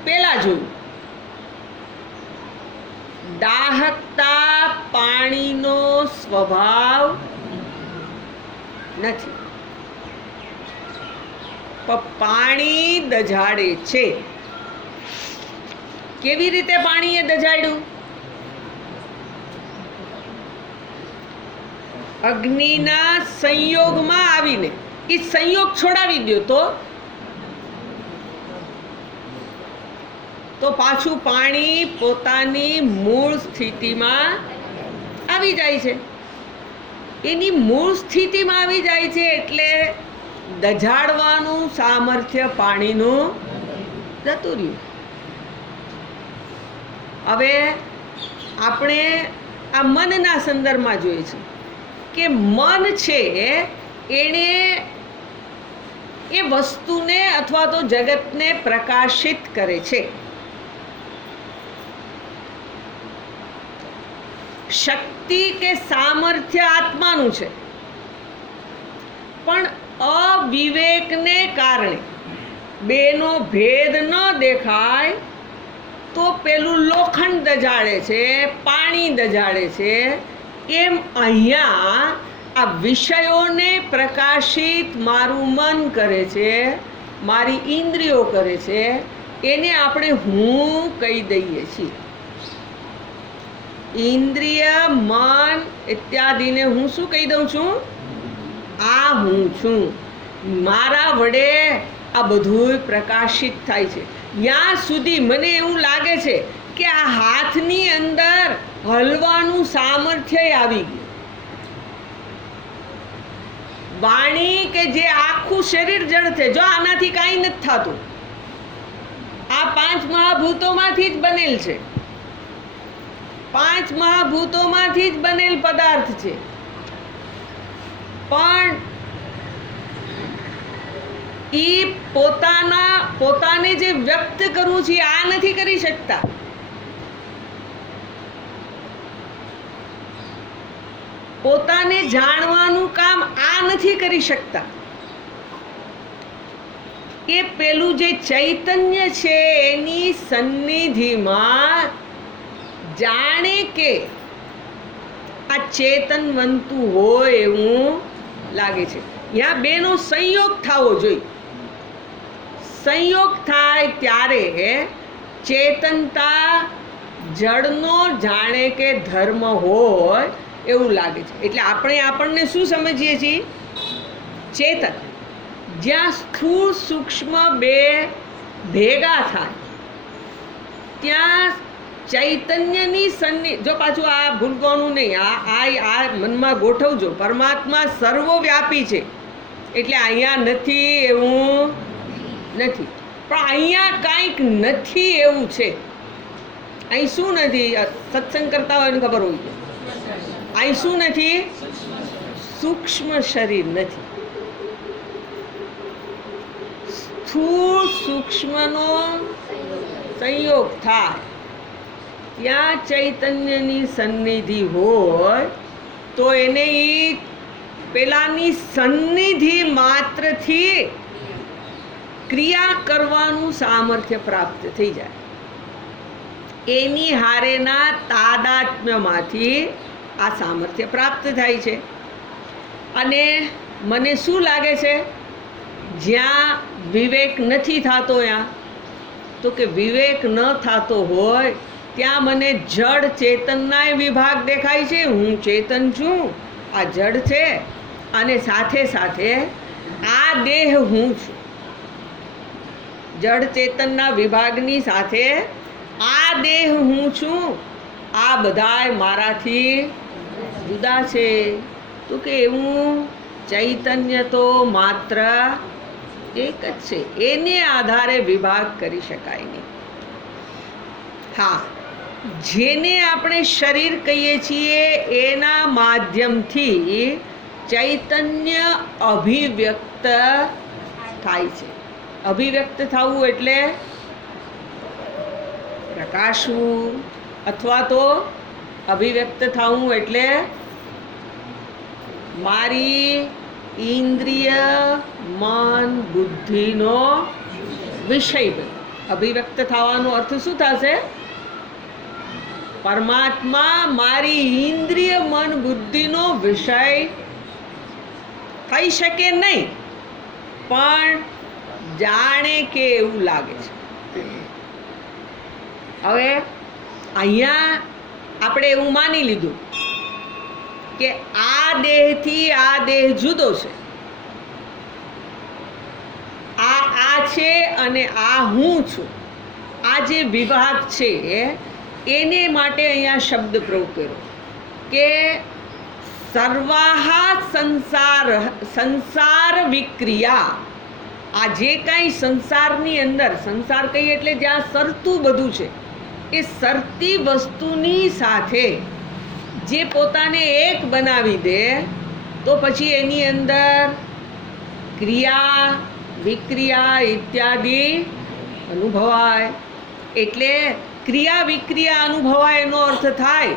પેલા જોયું, દાહકતા પાણીનો સ્વભાવ નથી. પાણી દજાડે છે. કેવી રીતે પાણીએ દજાડ્યું? અગ્નિના સંયોગમાં આવીને. એ સંયોગ છોડાવી દો તો પાછું પાણી પોતાની મૂળ સ્થિતિમાં આવી જાય છે. એની મૂળ સ્થિતિમાં આવી જાય છે એટલે દજાડવાનું સામર્થ્ય પાણીનું જતું રહ્યું. હવે આપણે આ મનના સંદર્ભમાં જોઈએ છે કે મન છે એણે એ વસ્તુને અથવા તો જગતને પ્રકાશિત કરે છે. શક્તિ કે સામર્થ્ય આત્માનું છે, પણ અવિવેકને કારણે બેનો ભેદ ન દેખાય તો પેલું લોખંડ દજાડે છે, પાણી દજાડે છે. એમ અહીંયા આ વિષયોને પ્રકાશિત મારું મન કરે છે, મારી ઇન્દ્રિયો કરે છે, એને આપણે હું કહી દઈએ છીએ. ઇન્દ્રિય, મન ઇત્યાદિને હું શું કહી દઉં છું? આ હું છું. મારા વડે આ બધું પ્રકાશિત થાય છે. ત્યાં સુધી મને એવું લાગે છે કે આ હાથની અંદર હલવાનું સામર્થ્ય આવી ગયું. વાણી કે જે આખું શરીર જડ છે, જો આનાથી કાંઈ નથી થતું. આ 5 મહાભૂતોમાંથી જ બનેલ છે. 5 મહાભૂતોમાંથી જ બનેલ પદાર્થ છે. પણ ઈ પોતાને જે વ્યક્ત કરવું છે આ નથી કરી શકતા. પોતાને જાણવાનું કામ આ નથી કરી શકતા. એ પેલું જે ચૈતન્ય છે એની સન્નિધિમાં જાણે કે આ ચેતન બનતું હોય એવું લાગે છે. ત્યાં બેનો સંયોગ થવો જોઈએ. સંયોગ થાય ત્યારે ચેતનતા જડનો જાણે કે ધર્મ હોય એવું લાગે છે. એટલે આપણને શું સમજીએ છીએ? ચેતન. જ્યાં સ્થૂળ સૂક્ષ્મ બે ભેગા થાય ત્યાં ચૈતન્યની જો પાછું આ ભૂલવાનું નહીં, આ મનમાં ગોઠવજો. પરમાત્મા સર્વવ્યાપી છે એટલે અહીંયા નથી એવું નથી, પણ અહીંયા કાંઈક નથી એવું છે. અહીં શું નથી? સત્સંગ કરતા હોય ને ખબર હોય છે. અહીં શું નથી? સૂક્ષ્મ શરીર નથી. સ્થૂળ સૂક્ષ્મનો સંયોગ થાય ત્યાં ચૈતન્યની સન્નિધિ હોય તો એને પેલાની સન્નિધિ માત્રથી ક્રિયા કરવાનું સામર્થ્ય પ્રાપ્ત થઈ જાય. એની હારેના તાદાત્મ્યમાંથી આ સામર્થ્ય પ્રાપ્ત થાય છે. અને મને શું લાગે છે? જ્યાં વિવેક નથી થતો, તો કે વિવેક ન થતો હોય ત્યાં મને જડ ચેતનનાય વિભાગ દેખાય છે. હું ચેતન છું, આ જડ છે, અને સાથે સાથે આ દેહ હું છું. જડ ચેતનના વિભાગની સાથે આ દેહ હું છું. આ બધાય મારાથી જુદા છે. તો કે એવું ચૈતન્ય તો માત્ર એક જ છે. એને આધારે વિભાગ કરી શકાય નહીં. હા, જેને આપણે શરીર કહીએ છીએ એના માધ્યમથી ચૈતન્ય અભિવ્યક્ત થાય છે. અભિવ્યક્ત થવું એટલે પ્રકાશવું, અથવા તો અભિવ્યક્ત થવું એટલે મારી ઇન્દ્રિય મન બુદ્ધિનો વિષય બને. અભિવ્યક્ત થવાનો અર્થ શું થશે? પરમાત્મા મારી ઇન્દ્રિય મન બુદ્ધિનો વિષય થઈ શકે નહીં, પણ જાણે કે એવું લાગે છે. હવે અહીંયા આપણે એવું માની લીધું કે આ દેહથી આ દેહ જુદો છે, આ છે અને આ હું છું. આ જે વિભાગ છે એને માટે અહીંયા શબ્દ પ્રયોગ કર્યો કે સર્વાહા સંસાર વિક્રિયા. આ જે કાંઈ સંસારની અંદર, સંસાર કહીએ એટલે જ્યાં સરતું બધું છે, એ સરતી વસ્તુની સાથે જે પોતાને એક બનાવી દે તો પછી એની અંદર ક્રિયા વિક્રિયા ઇત્યાદિ અનુભવાય. એટલે ક્રિયા વિક્રિયા અનુભવાય એનો અર્થ થાય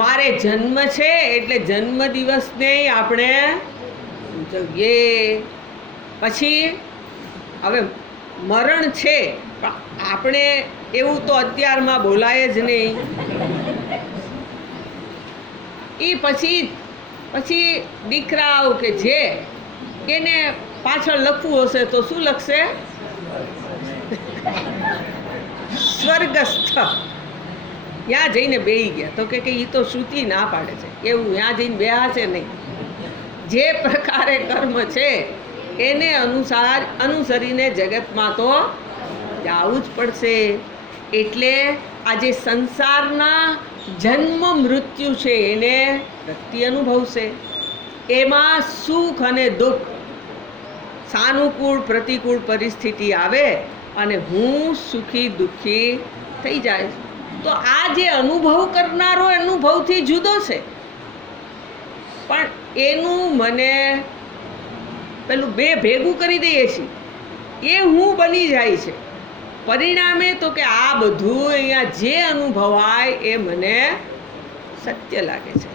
મારે જન્મ છે એટલે જન્મ દિવસને આપણે ઉજવીએ. પછી હવે મરણ છે, આપણે એવું તો અત્યારમાં બોલાય જ નહીં. એ પછી દીકરાઓ કે જે એને પાછળ લખવું હશે તો શું લખશે? સ્વર્ગસ્થ. ત્યાં જઈને બેહી ગયા તો કે એ તો શ્રુતિ ના પાડે છે, એવું ત્યાં જઈને બેહાશે નહીં. જે પ્રકારે કર્મ છે એને અનુસરીને જગતમાં તો જવું જ પડશે. એટલે આ જે સંસારના જન્મ મૃત્યુ છે એને વ્યક્તિ અનુભવશે. એમાં સુખ અને દુઃખ, સાનુકૂળ પ્રતિકૂળ પરિસ્થિતિ આવે અને હું સુખી દુઃખી થઈ જાય. તો આ જે અનુભવ કરનારો અનુભવથી જુદો છે, પણ એનું મને પેલું બે ભેગું કરી દઈએ છીએ એ હું બની જાય છે. પરિણામે તો કે આ બધું અહીંયા જે અનુભવાય એ મને સત્ય લાગે છે.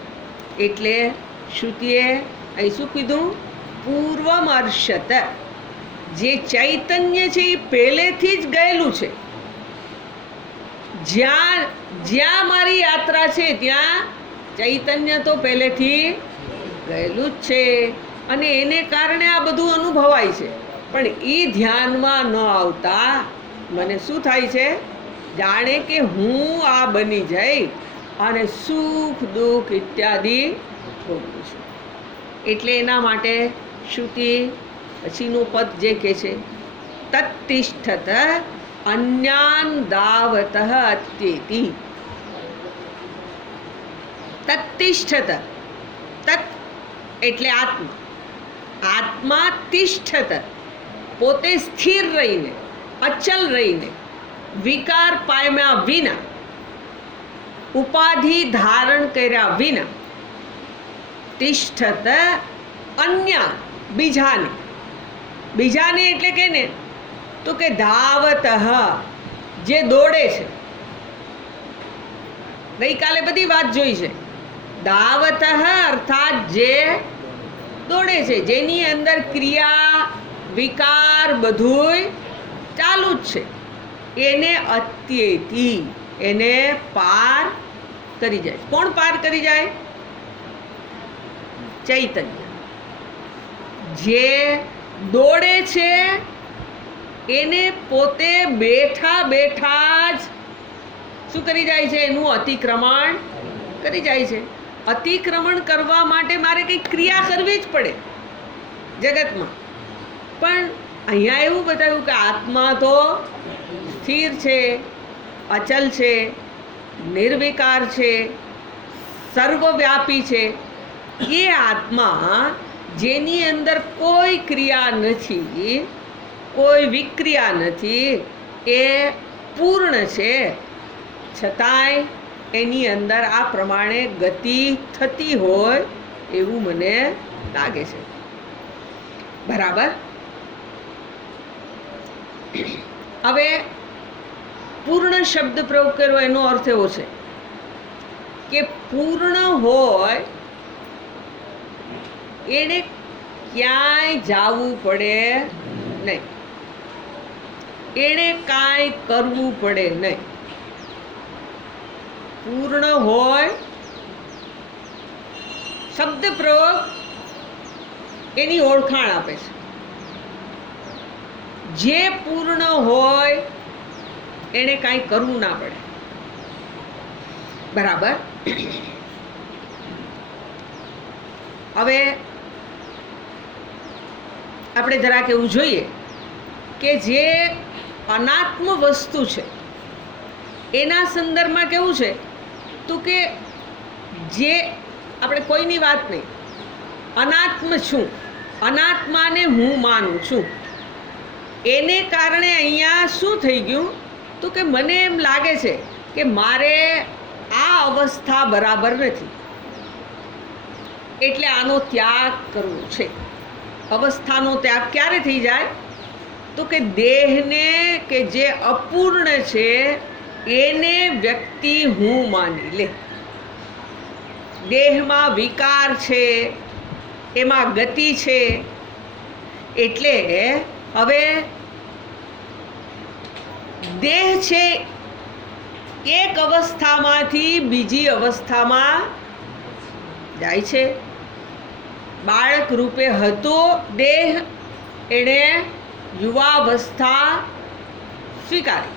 એટલે શ્રુતિએ અહીં શું કીધું? પૂર્વમર્ષત. જે ચૈતન્ય છે એ પહેલેથી જ ગયેલું છે. જ્યાં મારી યાત્રા છે ત્યાં ચૈતન્ય તો પહેલેથી ગયેલું જ છે અને એને કારણે આ બધું અનુભવાય છે. પણ એ ધ્યાનમાં ન આવતા મને શું થાય છે? જાણે કે હું આ બની જઈ અને સુખ દુઃખ ઇત્યાદિ ભોગવું છું. એટલે એના માટે શ્રુતિ પછીનું પદ જે કહે છે તત્તિષ્ઠત અન્યાન દાવતઃ અત્યેતિ. તત્તિષ્ઠત, તત્ એટલે આત્મા, આત્મા તિષ્ઠત પોતે સ્થિર રહીને, અચલ રહીને, વિકાર પામ્યા વિના, ઉપાધિ ધારણ કર્યા વિના, તિષ્ઠત અન્ય બીજાને એટલે કે ને તો કે ધાવતઃ જે દોડે છે. ગઈકાલે બધી વાત જોઈ છે. ધાવતઃ અર્થાત જે દોડે છે, જેની અંદર ક્રિયા વિકાર બધુંય ચાલુ જ છે, એને અત્યેતિ, એને પાર કરી જાય. કોણ પાર કરી જાય? ચૈતન્ય. જે દોડે છે એને પોતે બેઠા બેઠા જ શું કરી જાય છે? એનું અતિક્રમણ કરી જાય છે. અતિક્રમણ કરવા માટે મારે કંઈક ક્રિયા કરવી જ પડે જગતમાં. પણ અહીંયા એવું બતાવ્યું કે આત્મા તો સ્થિર છે, અચલ છે, નિર્વિકાર છે, સર્વવ્યાપી છે. એ આત્મા જેની અંદર કોઈ ક્રિયા નથી, કોઈ વિક્રિયા નથી, એ પૂર્ણ છે. છતાંય એની અંદર આ પ્રમાણે ગતિ થતી હોય એવું મને લાગે છે. બરાબર. હવે પૂર્ણ શબ્દ પ્રયોગ કર્યો એનો અર્થ એવો છે કે પૂર્ણ હોય એને ક્યાંય જવું પડે નહીં, એને કાંઈ કરવું પડે નહીં. પૂર્ણ હોય શબ્દ પ્રયોગ એની ઓળખાણ આપે છે. જે પૂર્ણ હોય એને કાંઈ કરવું ના પડે. બરાબર. હવે આપણે જરાક એવું જોઈએ કે જે અનાત્મ વસ્તુ છે એના સંદર્ભમાં કેવું છે તો કે જે આપણે કોઈની વાત નહીં, અનાત્મ છું, અનાત્માને હું માનું છું, એને કારણે અહીંયા શું થઈ ગયું તો કે મને એમ લાગે છે કે મારે આ અવસ્થા બરાબર નથી, એટલે આનો ત્યાગ કરવો છે. અવસ્થાનો ત્યાગ ક્યારે થઈ જાય તો કે દેહને કે જે અપૂર્ણ છે એને વ્યક્તિ હું માની લે. દેહમાં વિકાર છે, એમાં ગતિ છે, એટલે હવે દેહ છે એક અવસ્થામાંથી બીજી અવસ્થામાં જાય છે. બાળક રૂપે હતો દેહ, એણે યુવાવસ્થા સ્વીકારી.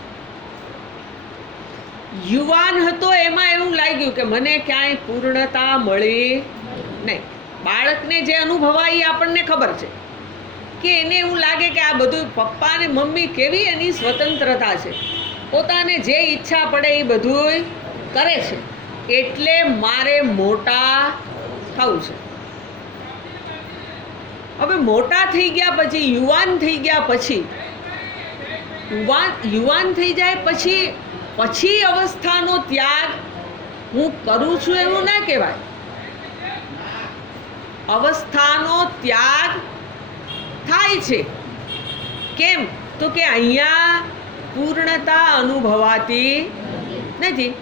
યુવાન હતો એમાં એવું લાગ્યું કે મને ક્યાંય પૂર્ણતા મળી નહીં. બાળકને જે અનુભવાય એ આપણને ખબર છે કે એને એવું લાગે કે આ બધું પપ્પા ને મમ્મી કેવી એની સ્વતંત્રતા છે, પોતાને જે ઈચ્છા પડે એ બધું કરે છે, એટલે મારે મોટા થવું છે. હવે મોટા થઈ ગયા પછી, યુવાન થઈ ગયા પછી, યુવાન થઈ જાય પછી અવસ્થાનો ત્યાગ હું કરું છું એવું ના કહેવાય. અવસ્થાનો ત્યાગ થાય છે. કેમ તો કે અહીંયા પૂર્ણતા અનુભવાતી નથી,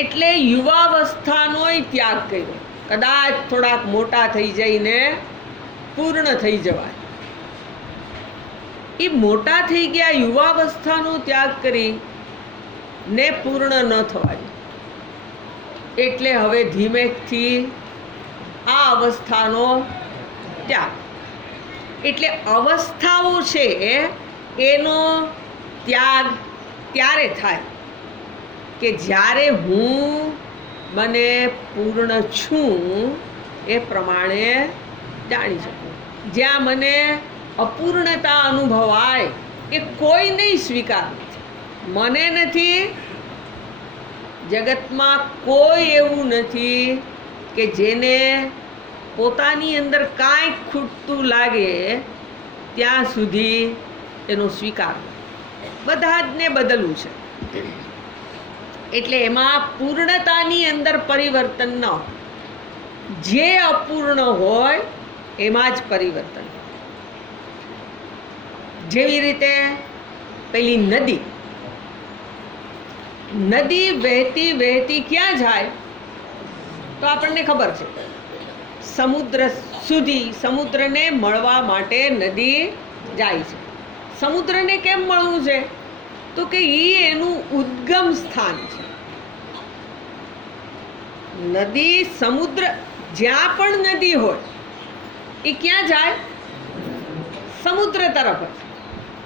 એટલે યુવાવસ્થાનોય ત્યાગ કર્યો. કદાચ થોડાક મોટા થઈ જઈને પૂર્ણ થઈ જવાય. એ મોટા થઈ ગયા, યુવાવસ્થાનો ત્યાગ કરી ને પૂર્ણ ન થવાય, એટલે હવે ધીમેથી આ અવસ્થાનો ત્યાગ. એટલે અવસ્થાઓ છે એનો ત્યાગ ત્યારે થાય કે જ્યારે હું મને પૂર્ણ છું એ પ્રમાણે જાણી શકું. જ્યાં મને અપૂર્ણતા અનુભવાય એ કોઈ નહીં સ્વીકાર નથી. મને નથી, જગતમાં કોઈ એવું નથી કે જેને પોતાની અંદર કાંઈક ખૂટતું લાગે ત્યાં સુધી એનો સ્વીકાર. બધા જ ને બદલવું છે, એટલે એમાં પૂર્ણતાની અંદર પરિવર્તન ન હોય. જે અપૂર્ણ હોય એમાં જ પરિવર્તન. જેવી રીતે પેલી નદી વહેતી વહેતી ક્યાં જાય તો આપણને ખબર છે, સમુદ્ર સુધી. સમુદ્રને મળવા માટે નદી જાય છે. સમુદ્રને કેમ મળવું છે તો કે એ એનું ઉદ્ગમ સ્થાન છે. નદી, સમુદ્ર, જ્યાં પણ નદી હોય એ ક્યાં જાય? સમુદ્ર તરફ.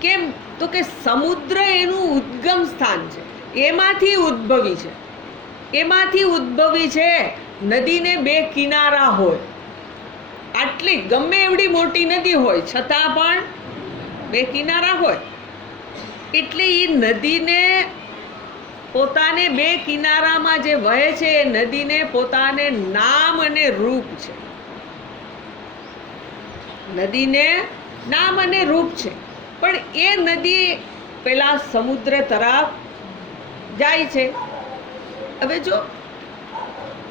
કેમ તો કે સમુદ્ર એનું ઉદ્ગમ સ્થાન છે, એમાંથી ઉદ્ભવી છે. એમાંથી ઉદ્ભવી છે. નદીને બે કિનારા હોય, આટલી ગમે એવડી મોટી નદી હોય છતાં પણ બે કિનારા હોય, એટલે એ નદીને પોતાને બે કિનારામાં જે વહે છે એ નદીને પોતાને નામ અને રૂપ છે. નદીને નામ અને રૂપ છે, પણ એ નદી પેલા સમુદ્ર તરફ જાય છે. હવે જો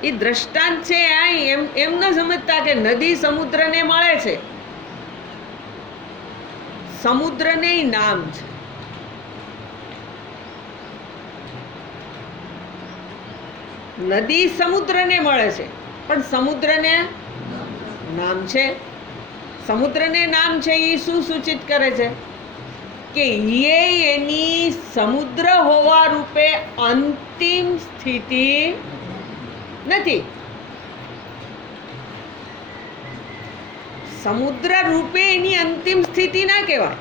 એ દ્રષ્ટાંત છે, એમ ન સમજતા કે નદી સમુદ્રને મળે છે. સમુદ્રને નામ છે. નદી સમુદ્રને મળે છે પણ સમુદ્રને નામ છે. સમુદ્રને નામ છે એ શું સૂચિત કરે છે કે એ એની સમુદ્ર હોવા રૂપે અંતિમ સ્થિતિ નથી. સમુદ્ર રૂપે એની અંતિમ સ્થિતિ ના કહેવાય,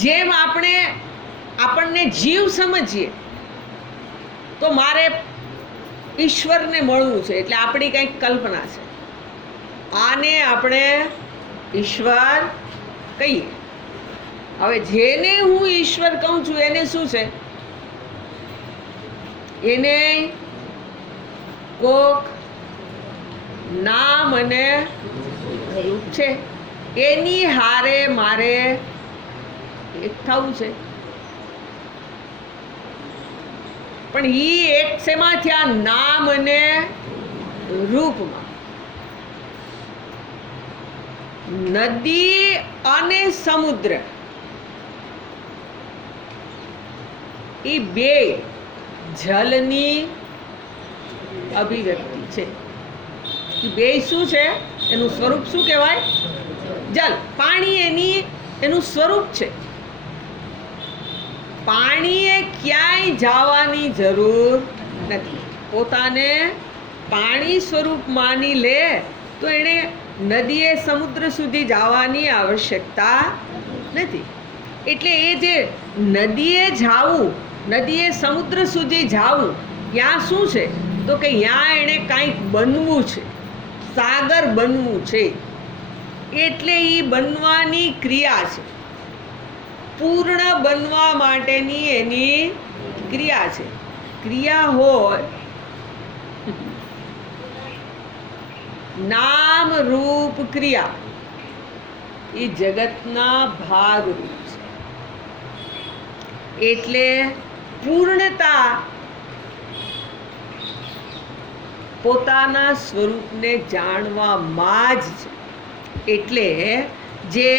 જેમ આપણને જીવ સમજીએ તો મારે ઈશ્વરને મળવું છે એટલે આપણી કંઈક કલ્પના છે, આને આપણે ઈશ્વર કહીએ. હવે જેને હું ઈશ્વર કહું છું એને શું છે? એને કોક નામ અને રૂપ છે, એની હારે મારે એક થવું છે. પણ ઈ એક શેમાં થયા? નામ અને રૂપમાં. નદી અને સમુદ્ર એ બે જલની અભિવ્યક્તિ છે. એ બે શું છે? એનું સ્વરૂપ શું કહેવાય? જલ. પાણી એનું સ્વરૂપ છે. પાણીએ ક્યાંય જવાની જરૂર નથી. પોતાને પાણી સ્વરૂપ માની લે તો એણે નદીએ સમુદ્ર સુધી જવાની આવશ્યકતા નથી. એટલે એ જે નદીએ જાવું, નદીએ સમુદ્ર સુધી જાવું, ત્યાં શું છે? તો કે ત્યાં એણે કાંઈક બનવું છે, સાગર બનવું છે. એટલે એ બનવાની ક્રિયા છે, પૂર્ણ બનવા માટેની એની ક્રિયા છે. ક્રિયા હોય નામ રૂપ ક્રિયા એ જગતના ભાગરૂપ છે. એટલે પૂર્ણતા પોતાના સ્વરૂપને જાણવામાં જ છે. એટલે જે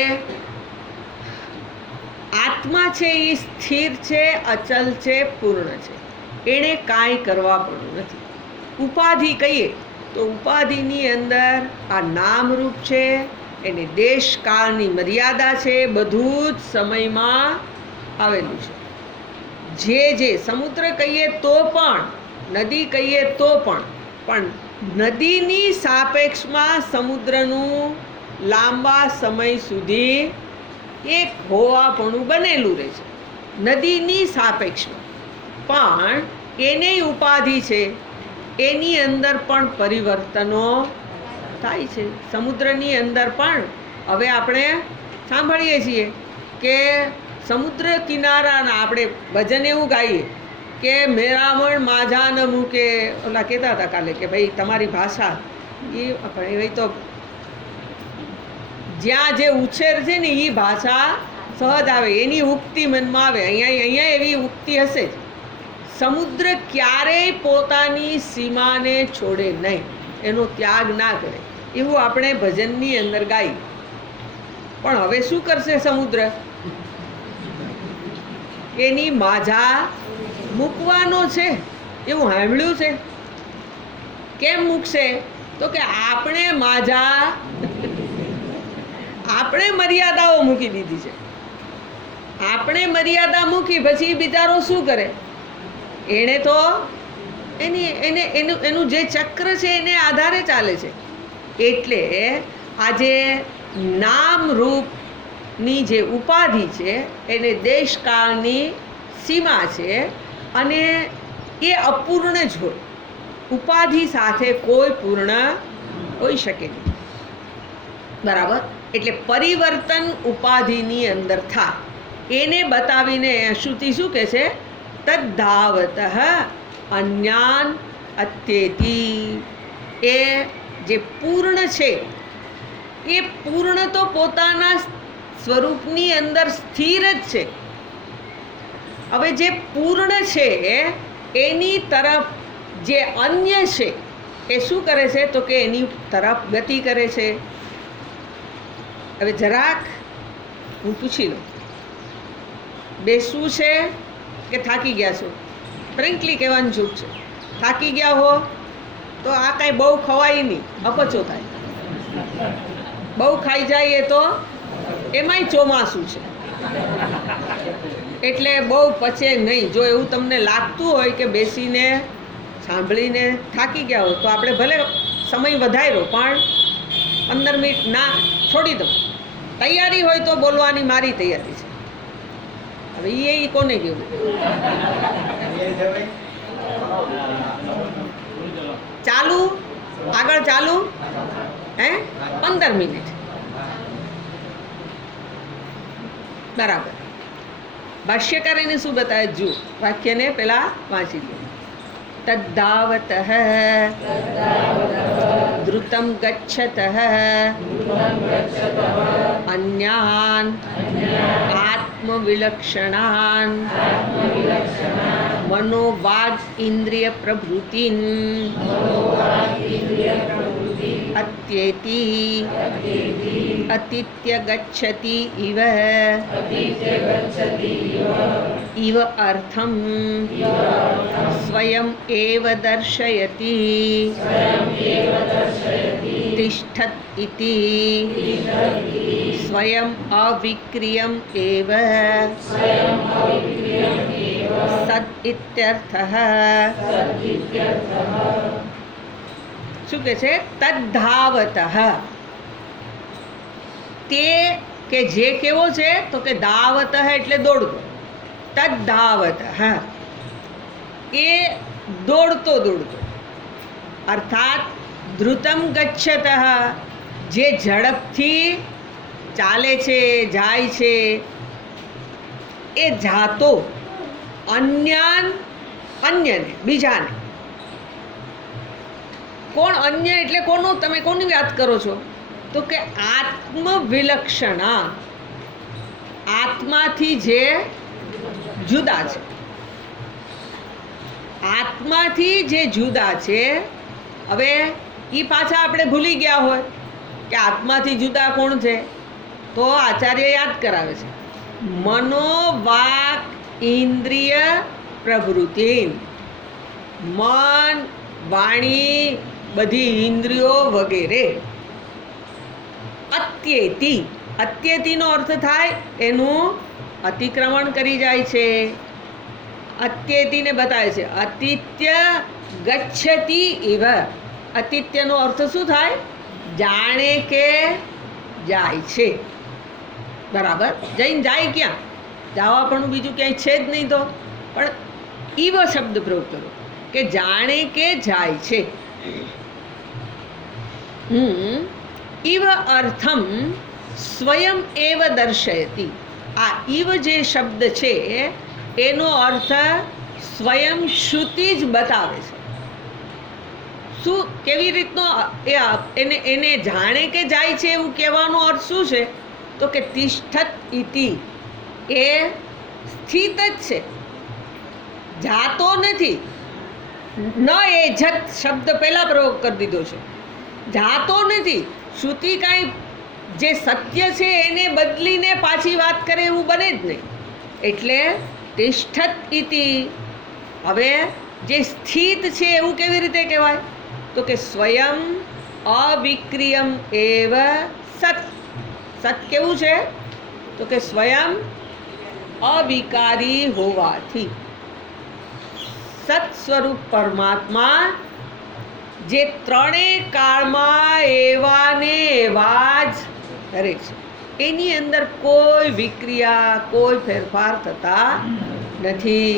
આત્મા છે એ સ્થિર છે, અચલ છે, પૂર્ણ છે. એણે કાંઈ કરવા પડવું નથી. ઉપાધિ કહીએ તો ઉપાધિની અંદર આ નામરૂપ છે, એને દેશકાળની મર્યાદા છે, બધું જ સમયમાં આવેલું છે. જે સમુદ્ર કહીએ તો પણ, નદી કહીએ તો પણ નદીની સાપેક્ષમાં સમુદ્રનું લાંબા સમય સુધી એક હોવાપણું બનેલું રહે છે, નદીની સાપેક્ષમાં. પણ એને ઉપાધિ છે, એની અંદર પણ પરિવર્તનો થાય છે. સમુદ્રની અંદર પણ હવે આપણે સાંભળીએ છીએ કે સમુદ્ર કિનારાના આપણે ભજન એવું ગાઈએ કે મેરામણ માઝા ન મૂકે. ઓલા કહેતા હતા કાલે કે ભાઈ તમારી ભાષા એ તો જ્યાં જે ઉછેર છે ને એ ભાષા સહજ આવે, એની ઉક્તિ મનમાં આવે. અહીંયા એવી ઉક્તિ હશે જ. સમુદ્ર ક્યારેય પોતાની સીમાને છોડે નહીં, એનો ત્યાગ ના કરે, એવું આપણે ભજનની અંદર ગાઈ. પણ હવે શું કરશે સમુદ્ર? એની માઝા મૂકવાનો છે, એવું સાંભળ્યું છે. કેમ મૂકશે? તો કે આપણે મર્યાદાઓ મૂકી દીધી છે. આપણે મર્યાદા મૂકી પછી બિચારો શું કરે? એણે તો એનું જે ચક્ર છે એને આધારે ચાલે છે. એટલે આજે નામ રૂપની જે ઉપાધિ છે એને દેશકાળની સીમા છે અને એ અપૂર્ણ જ હોય. ઉપાધિ સાથે કોઈ પૂર્ણ હોઈ શકે નહીં. બરાબર? એટલે પરિવર્તન ઉપાધિની અંદર થાય એને બતાવીને શ્રુતિ શું કહે છે? તદ્ધાવત અન્યાન અત્યેતિ. એ જે પૂર્ણ છે એ પૂર્ણ તો પોતાના સ્વરૂપની અંદર સ્થિર જ છે. હવે જે પૂર્ણ છે એની તરફ જે અન્ય છે એ શું કરે છે? તો કે એની તરફ ગતિ કરે છે. હવે જરાક હું પૂછી લઉં, બેસવું છે કે થાકી ગયા છો? ફ્રેન્કલી કહેવાનું છૂટ છે. થાકી ગયા હો તો આ કાંઈ બહુ ખવાય નહીં, અપચો થાય. બહુ ખાઈ જાય તો એમાંય ચોમાસું છે એટલે બહુ પચે નહીં. જો એવું તમને લાગતું હોય કે બેસીને સાંભળીને થાકી ગયા હોય તો આપણે ભલે સમય વધાર્યો પણ 15 મિનિટ ના છોડી દો. તૈયારી હોય તો બોલવાની મારી તૈયારી છે. હવે એ કોને કેવું? ચાલુ, આગળ ચાલુ, હે 15 મિનિટ, બરાબર. ભાષ્યકાર એને શું બતાવે? જુઓ, વાક્યને પેલા વાંચી લો. તદ્ધાવતઃ દ્રુતમ ગચ્છતઃ અન્યાન આત્મવિલક્ષણાન મનોવાગ ઇન્દ્રિય પ્રભૃતિન અત્યેતિ અતિત્ય ગચ્છતિ ઇવ અર્થમ સ્વયં એવ દર્શયતિ તિષ્ઠત ઇતિ સ્વયં અવિક્રિયમ એવ સદ ઇત્યર્થઃ. શું કહે છે? તદ્ધાવતઃ, તે કે જે કેવો છે? તો કે ધાવતઃ એટલે દોડતો. તદ્ધાવતઃ એ દોડતો દોડતો, અર્થાત ધ્રુતમ ગચ્છતઃ જે ઝડપથી ચાલે છે, જાય છે, એ જાતો અન્યાન, અન્યને, બીજાને. કોણ અન્ય એટલે કોનું? તમે કોની વાત કરો છો? તો કે આત્મવિલક્ષણા, આત્માથી જે જુદા છે. આત્માથી જે જુદા છે. હવે એ પાછા આપણે ભૂલી ગયા હોય કે આત્માથી જુદા કોણ છે, તો આચાર્ય યાદ કરાવે છે. મનોવાક ઇન્દ્રિય પ્રવૃત્તિ, મન, વાણી, બધી ઇન્દ્રિયો વગેરે. અત્યેતિ, અત્યેતિનો અર્થ થાય એનું અતિક્રમણ કરી જાય છે. અત્યેતિને બતાવે છે અતિત્ય ગચ્છતિ ઇવ. અતિત્યનો અર્થ શું થાય? જાણે કે જાય છે, બરાબર. જઈને જાય ક્યાં? જવા પણ બીજું ક્યાંય છે જ નહીં. તો પણ ઈવ શબ્દ પ્રયોગ કરો કે જાણે કે જાય છે. ઇવ અર્થમ સ્વયં એવ દર્શયતિ. આ ઇવ જે શબ્દ છે એનો અર્થ સ્વયં શ્રુતિ જ બતાવે છે. શું, કેવી રીતનો? એને જાણે કે જાય છે એવું કહેવાનો અર્થ શું છે? તો કે તિષ્ઠત ઇતિ, એ સ્થિત જ છે, જાતો નથી. ન એ જત શબ્દ પહેલા પ્રયોગ કરી દીધો છે. જાતો નથી. શ્રુતિ કાંઈ જે સત્ય છે એને બદલીને પાછી વાત કરે એવું બને જ નહીં. એટલે તિષ્ઠત ઇતિ. હવે જે સ્થિત છે એવું કેવી રીતે કહેવાય? તો કે સ્વયં અવિક્રિયમ એવ સત. સત કેવું છે? તો કે સ્વયં અવિકારી હોવાથી. સત સ્વરૂપ પરમાત્મા જે ત્રણેય કાળમાં એવા ને એવા જ રહે છે. એની અંદર કોઈ વિક્રિયા, કોઈ ફેરફાર થતા નથી,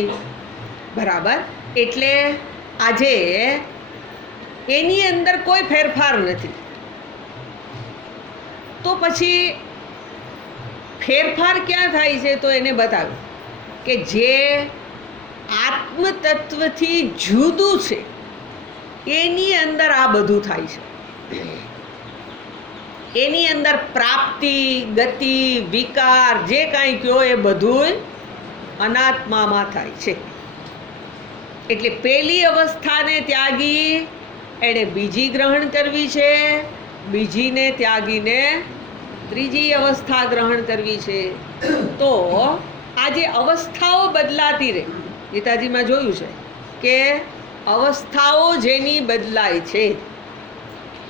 બરાબર. એટલે આજે એની અંદર કોઈ ફેરફાર નથી. તો પછી ફેરફાર ક્યાં થાય છે? તો એને બતાવ્યું કે જે આત્મતત્વથી જુદું છે એની અંદર આ બધું થાય છે. એની અંદર પ્રાપ્તિ, ગતિ, વિકાર જે કાંઈ કહો એ બધું અનાત્મામાં થાય છે. એટલે પહેલી અવસ્થાને ત્યાગી એણે બીજી ગ્રહણ કરવી છે, બીજીને ત્યાગીને ત્રીજી અવસ્થા ગ્રહણ કરવી છે. તો આ જે અવસ્થાઓ બદલાતી રહે, ગીતાજીમાં જોયું છે કે અવસ્થાઓ જેની બદલાય છે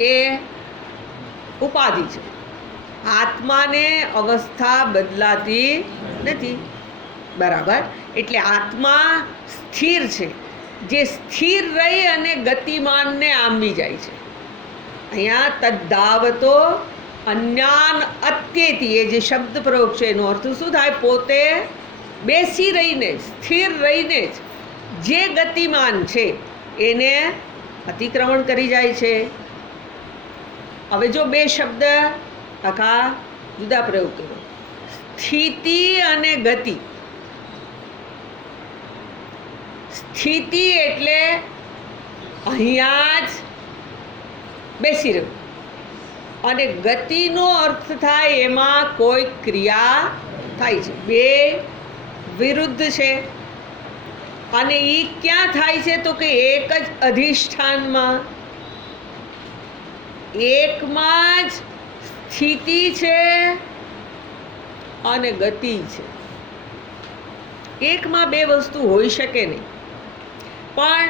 એ ઉપાધિ છે. આત્માને અવસ્થા બદલાતી નથી, બરાબર. એટલે આત્મા સ્થિર છે, જે સ્થિર રહી અને ગતિમાનને આંબી જાય છે. અહીંયા તદ્ધાવતો અન્યાન અત્યેતિ, એ જે શબ્દ પ્રયોગ છે એનો અર્થ શું થાય? પોતે બેસી રહીને સ્થિર રહીને જ જે ગતિમાન છે એને અતિક્રમણ કરી જાય છે. હવે જો બે શબ્દ આખા જુદા પ્રયોગ કરો, સ્થિતિ અને ગતિ. સ્થિતિ એટલે અહીંયા જ બેસી રહ્યું, અને ગતિનો અર્થ થાય એમાં કોઈ ક્રિયા થાય છે. બે વિરુદ્ધ છે. અને એ ક્યાં થાય છે તો કે એક જ અધિષ્ઠાનમાં, એકમાં જ સ્થિતિ છે અને ગતિ છે. એકમાં બે વસ્તુ હોઈ શકે નહીં, પણ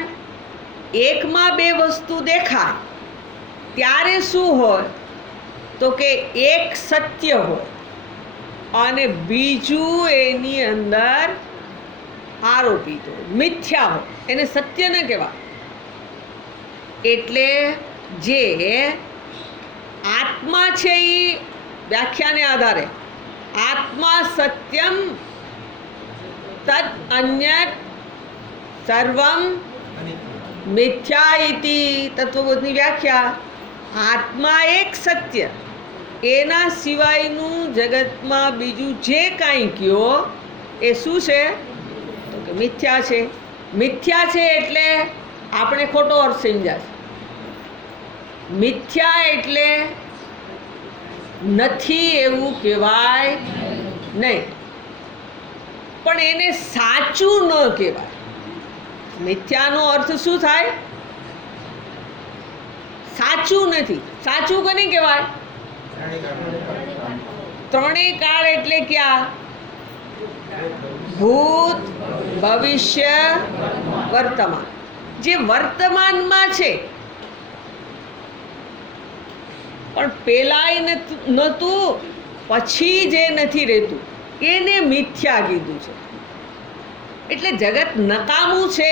એકમાં બે વસ્તુ દેખાય ત્યારે શું હોય તો કે એક સત્ય હોય અને બીજું એની અંદર આરોપિત હોય, મિથ્યા હોય. એને સત્ય ન કહેવાય. એટલે જે આત્મા છે એ વ્યાખ્યાને આધારે આત્મા સત્યમ તદ અન્યત સર્વમ મિથ્યા ઇતિ તત્વબોધની વ્યાખ્યા. આત્મા એક સત્ય, એના સિવાયનું જગતમાં બીજું જે કાંઈ કયો એ શું છે તો કે મિથ્યા છે. મિથ્યા છે એટલે આપણે ખોટો અર્થ સમજાશે. મિથ્યા એટલે નથી એવું કહેવાય નહીં, પણ એને સાચું ન કહેવાય. મિથ્યાનો અર્થ શું થાય? સાચું નથી. સાચું કોને કહેવાય? ત્રણેય કાળ એટલે ક્યાં? ભૂત, ભવિષ્ય, વર્તમાન. જે વર્તમાનમાં છે પણ પેલાય નહોતું, પછી જે નથી રહેતું એને મિથ્યા કીધું છે. એટલે જગત નકામું છે,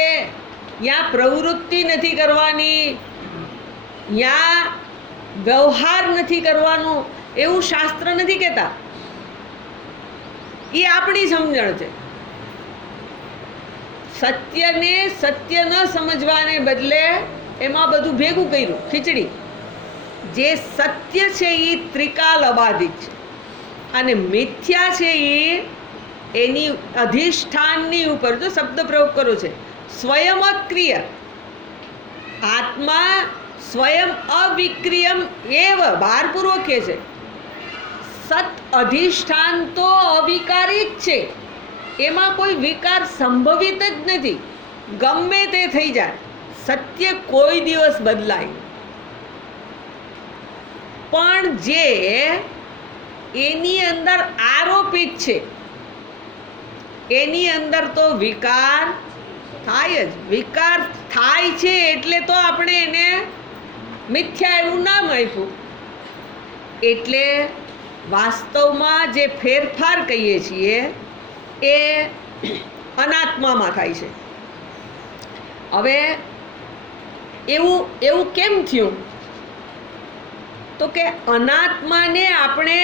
ત્યાં પ્રવૃત્તિ નથી કરવાની, ત્યાં વ્યવહાર નથી કરવાનો એવું શાસ્ત્ર નથી કહેતા. એ આપણી સમજણ છે. સત્યને સત્ય ન સમજવાને બદલે એમાં બધું ભેગું કર્યું, ખીચડી. જે સત્ય છે એ ત્રિકાલ અબાધિત છે અને મિથ્યા છે એ એની અધિષ્ઠાનની ઉપર, જો શબ્દ પ્રયોગ કરો છે, સ્વયં અક્રિય. આત્મા સ્વયં અવિક્રિયમ એવ, ભારપૂર્વક કહે છે. સત અધિષ્ઠાન તો અવિકારી જ છે, એમાં કોઈ વિકાર સંભવિત જ નથી. ગમે તે થઈ જાય, સત્ય કોઈ દિવસ બદલાય. પણ જે એની અંદર આરોપિત છે એની અંદર તો વિકાર થાય જ. વિકાર થાય છે એટલે તો આપણે એને મિથ્યા એવું નામ આપ્યું. એટલે વાસ્તવમાં જે ફેરફાર કહીએ છીએ એ અનાત્મામાં થાય છે. હવે એવું કેમ થયું તો કે અનાત્માને આપણે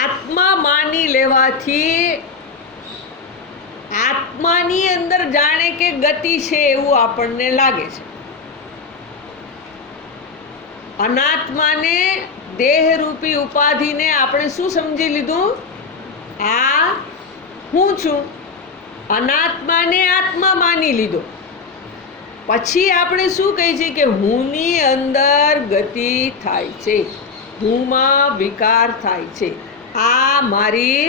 આત્મા માની લેવાથી આત્માની અંદર જાણે કે ગતિ છે એવું આપણને લાગે છે. અનાત્માને દેહરૂપી ઉપાધિને આપણે શું સમજી લીધું? આ હું છું. અનાત્માને આત્મા માની લીધો. પછી આપણે શું કહીએ છીએ કે હુંની અંદર ગતિ થાય છે, હુંમાં વિકાર થાય છે. આ મારી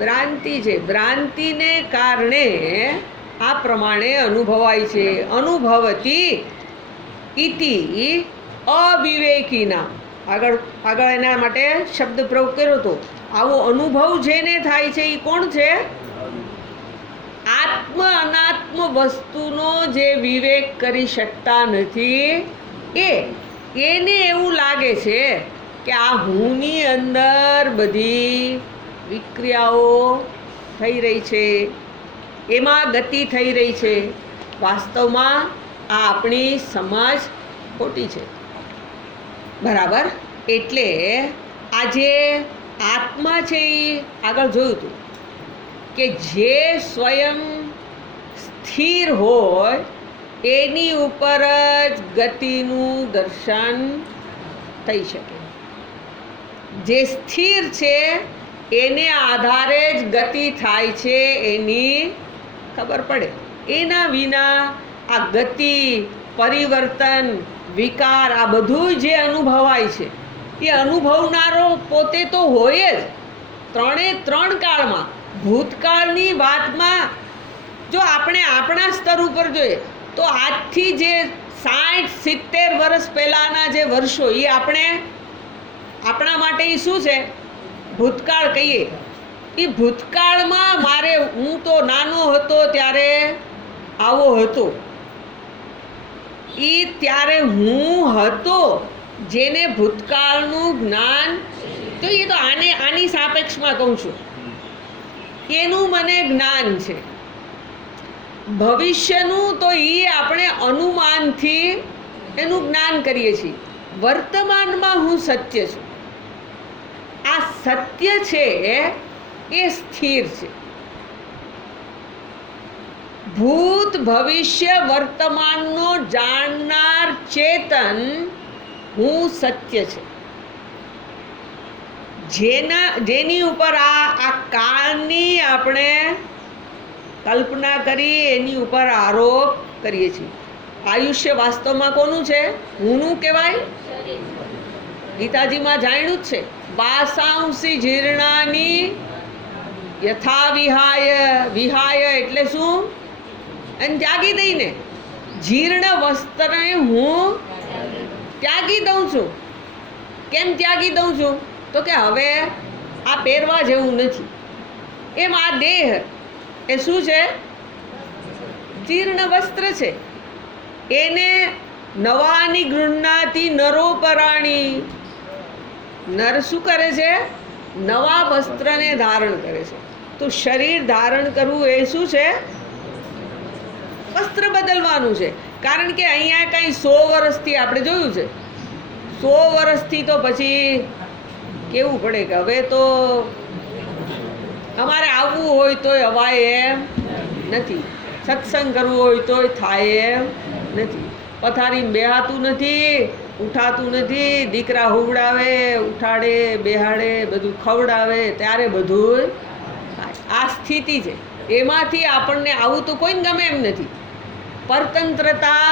ભ્રાંતિ છે. ભ્રાંતિને કારણે આ પ્રમાણે અનુભવાય છે. અનુભવતી ઇતિ અવિવેકીના. આગળ એના માટે શબ્દ પ્રયોગ કર્યો હતો. આવો અનુભવ જેને થાય છે એ કોણ છે? આત્મ અનાત્મ વસ્તુનો જે વિવેક કરી શકતા નથી એને એવું લાગે છે કે આ હુંની અંદર બધી વિક્રિયાઓ થઈ રહી છે, એમાં ગતિ થઈ રહી છે. વાસ્તવમાં આ આપણી સમજ ખોટી છે. બરાબર. એટલે આ જે આત્મા છે એ આગળ જોયું હતું કે જે સ્વયં સ્થિર હોય એની ઉપર જ ગતિનું દર્શન થઈ શકે. જે સ્થિર છે એને આધારે જ ગતિ થાય છે એની ખબર પડે. એના વિના આ ગતિ, પરિવર્તન, વિકાર આ બધું જે અનુભવાય છે એ અનુભવનારો પોતે તો હોય જ ત્રણ કાળમાં. ભૂતકાળની વાતમાં જો આપણે આપણા સ્તર ઉપર જોઈએ તો આજથી જે 60-70 વર્ષ પહેલાંના જે વર્ષો એ આપણા માટે એ શું છે? ભૂતકાળ કહીએ. એ ભૂતકાળમાં હું તો નાનો હતો ત્યારે આવો હતો. એ ત્યારે હું હતો જેને ભૂતકાળનું જ્ઞાન, તો એ તો આની સાપેક્ષમાં કહું છું, એનું મને જ્ઞાન છે. ભવિષ્યનું તો એ આપણે અનુમાનથી એનું જ્ઞાન કરીએ છીએ. વર્તમાનમાં હું સત્ય છું. આ સત્ય છે એ સ્થિર છે. ભૂત, ભવિષ્ય, વર્તમાનનો જાણનાર ચેતન હું સત્ય છે. જેની ઉપર આ કાળની આપણે કલ્પના કરી એની ઉપર આરોપ કરીએ છીએ. આયુષ્ય વાસ્તવમાં કોનું છે? હુંનું કહેવાય. ગીતાજીમાં જાણ્યું જ છે, વાસાંસી જીર્ણાની યથા વિહાય એટલે શું? અને ત્યાગી દઈને જીર્ણ વસ્ત્રને હું ત્યાગી દઉં છું. કેમ ત્યાગી દઉં છું? તો કે હવે આ પહેરવા જેવું નથી. એમ આ દેહ એ શું છે? જીર્ણ વસ્ત્ર છે. એને નવાની ગૃહ્ણાતિ નરોપરાણી. નર શું કરે છે? નવા વસ્ત્રને ધારણ કરે છે. તો શરીર ધારણ કરવું એ શું છે? વસ્ત્ર બદલવાનું છે. કારણ કે અહીંયા કંઈ 100 વર્ષથી આપણે જોયું છે, 100 વર્ષથી તો પછી કેવું પડે કે હવે તો અમારે આવવું હોય તોય અવાય એમ નથી, સત્સંગ કરવું હોય તોય થાય એમ નથી, પથારીમાં બેહાતું નથી, ઉઠાતું નથી, દીકરા હુવડાવે, ઉઠાડે, બેહાડે, બધું ખવડાવે ત્યારે બધું આ સ્થિતિ છે. એમાંથી આપણને આવું તો કોઈને ગમે એમ નથી. પરતંત્રતા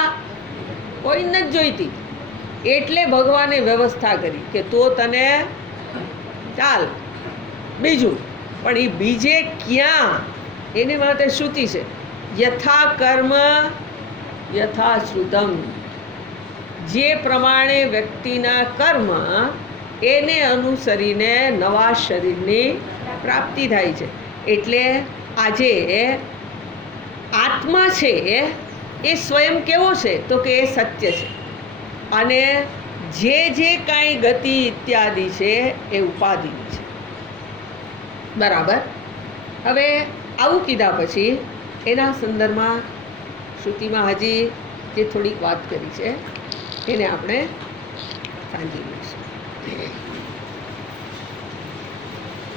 કોઈ નથી જોઈતી. એટલે ભગવાને વ્યવસ્થા કરી કે તો તને ચાલ બીજું. પણ એ બીજે ક્યાં? એની માટે શ્રુતિ છે, યથા કર્મ યથા શ્રુતમ. જે પ્રમાણે વ્યક્તિના કર્મ એને અનુસરીને નવા શરીરની પ્રાપ્તિ થાય છે. એટલે આજે આત્મા છે એ સ્વયં કેવો છે? તો કે એ સત્ય છે. અને જે કાંઈ ગતિ ઇત્યાદિ છે એ ઉપાધિ છે. બરાબર. હવે આવું કીધા પછી એના સંદર્ભમાં શ્રુતિમાં હજી જે થોડીક વાત કરી છે એને આપણે સાંજી લઈશું.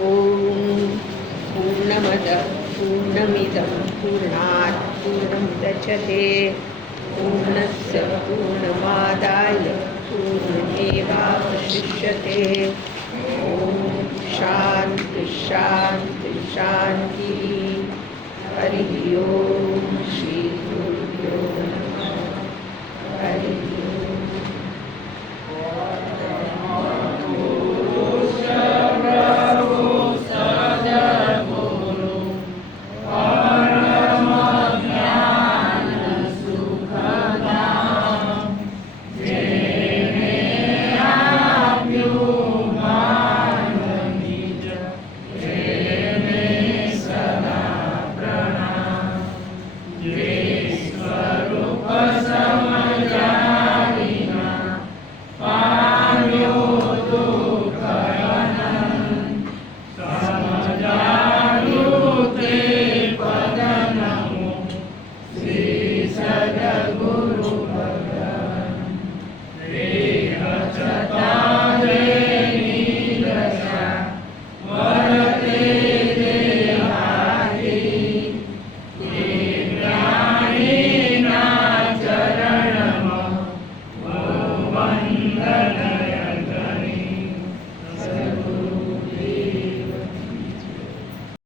ઓમ પૂર્ણમદ પૂર્ણમિદં પૂર્ણાત પૂર્ણમુદચ્યતે પૂર્ણસ્ય પૂર્ણમાદાય પૂર્ણમેવાવશિષ્યતે. ઓમ શાંતિ શાંતિ શાંતિ. હરિ ઓમ. શ્રી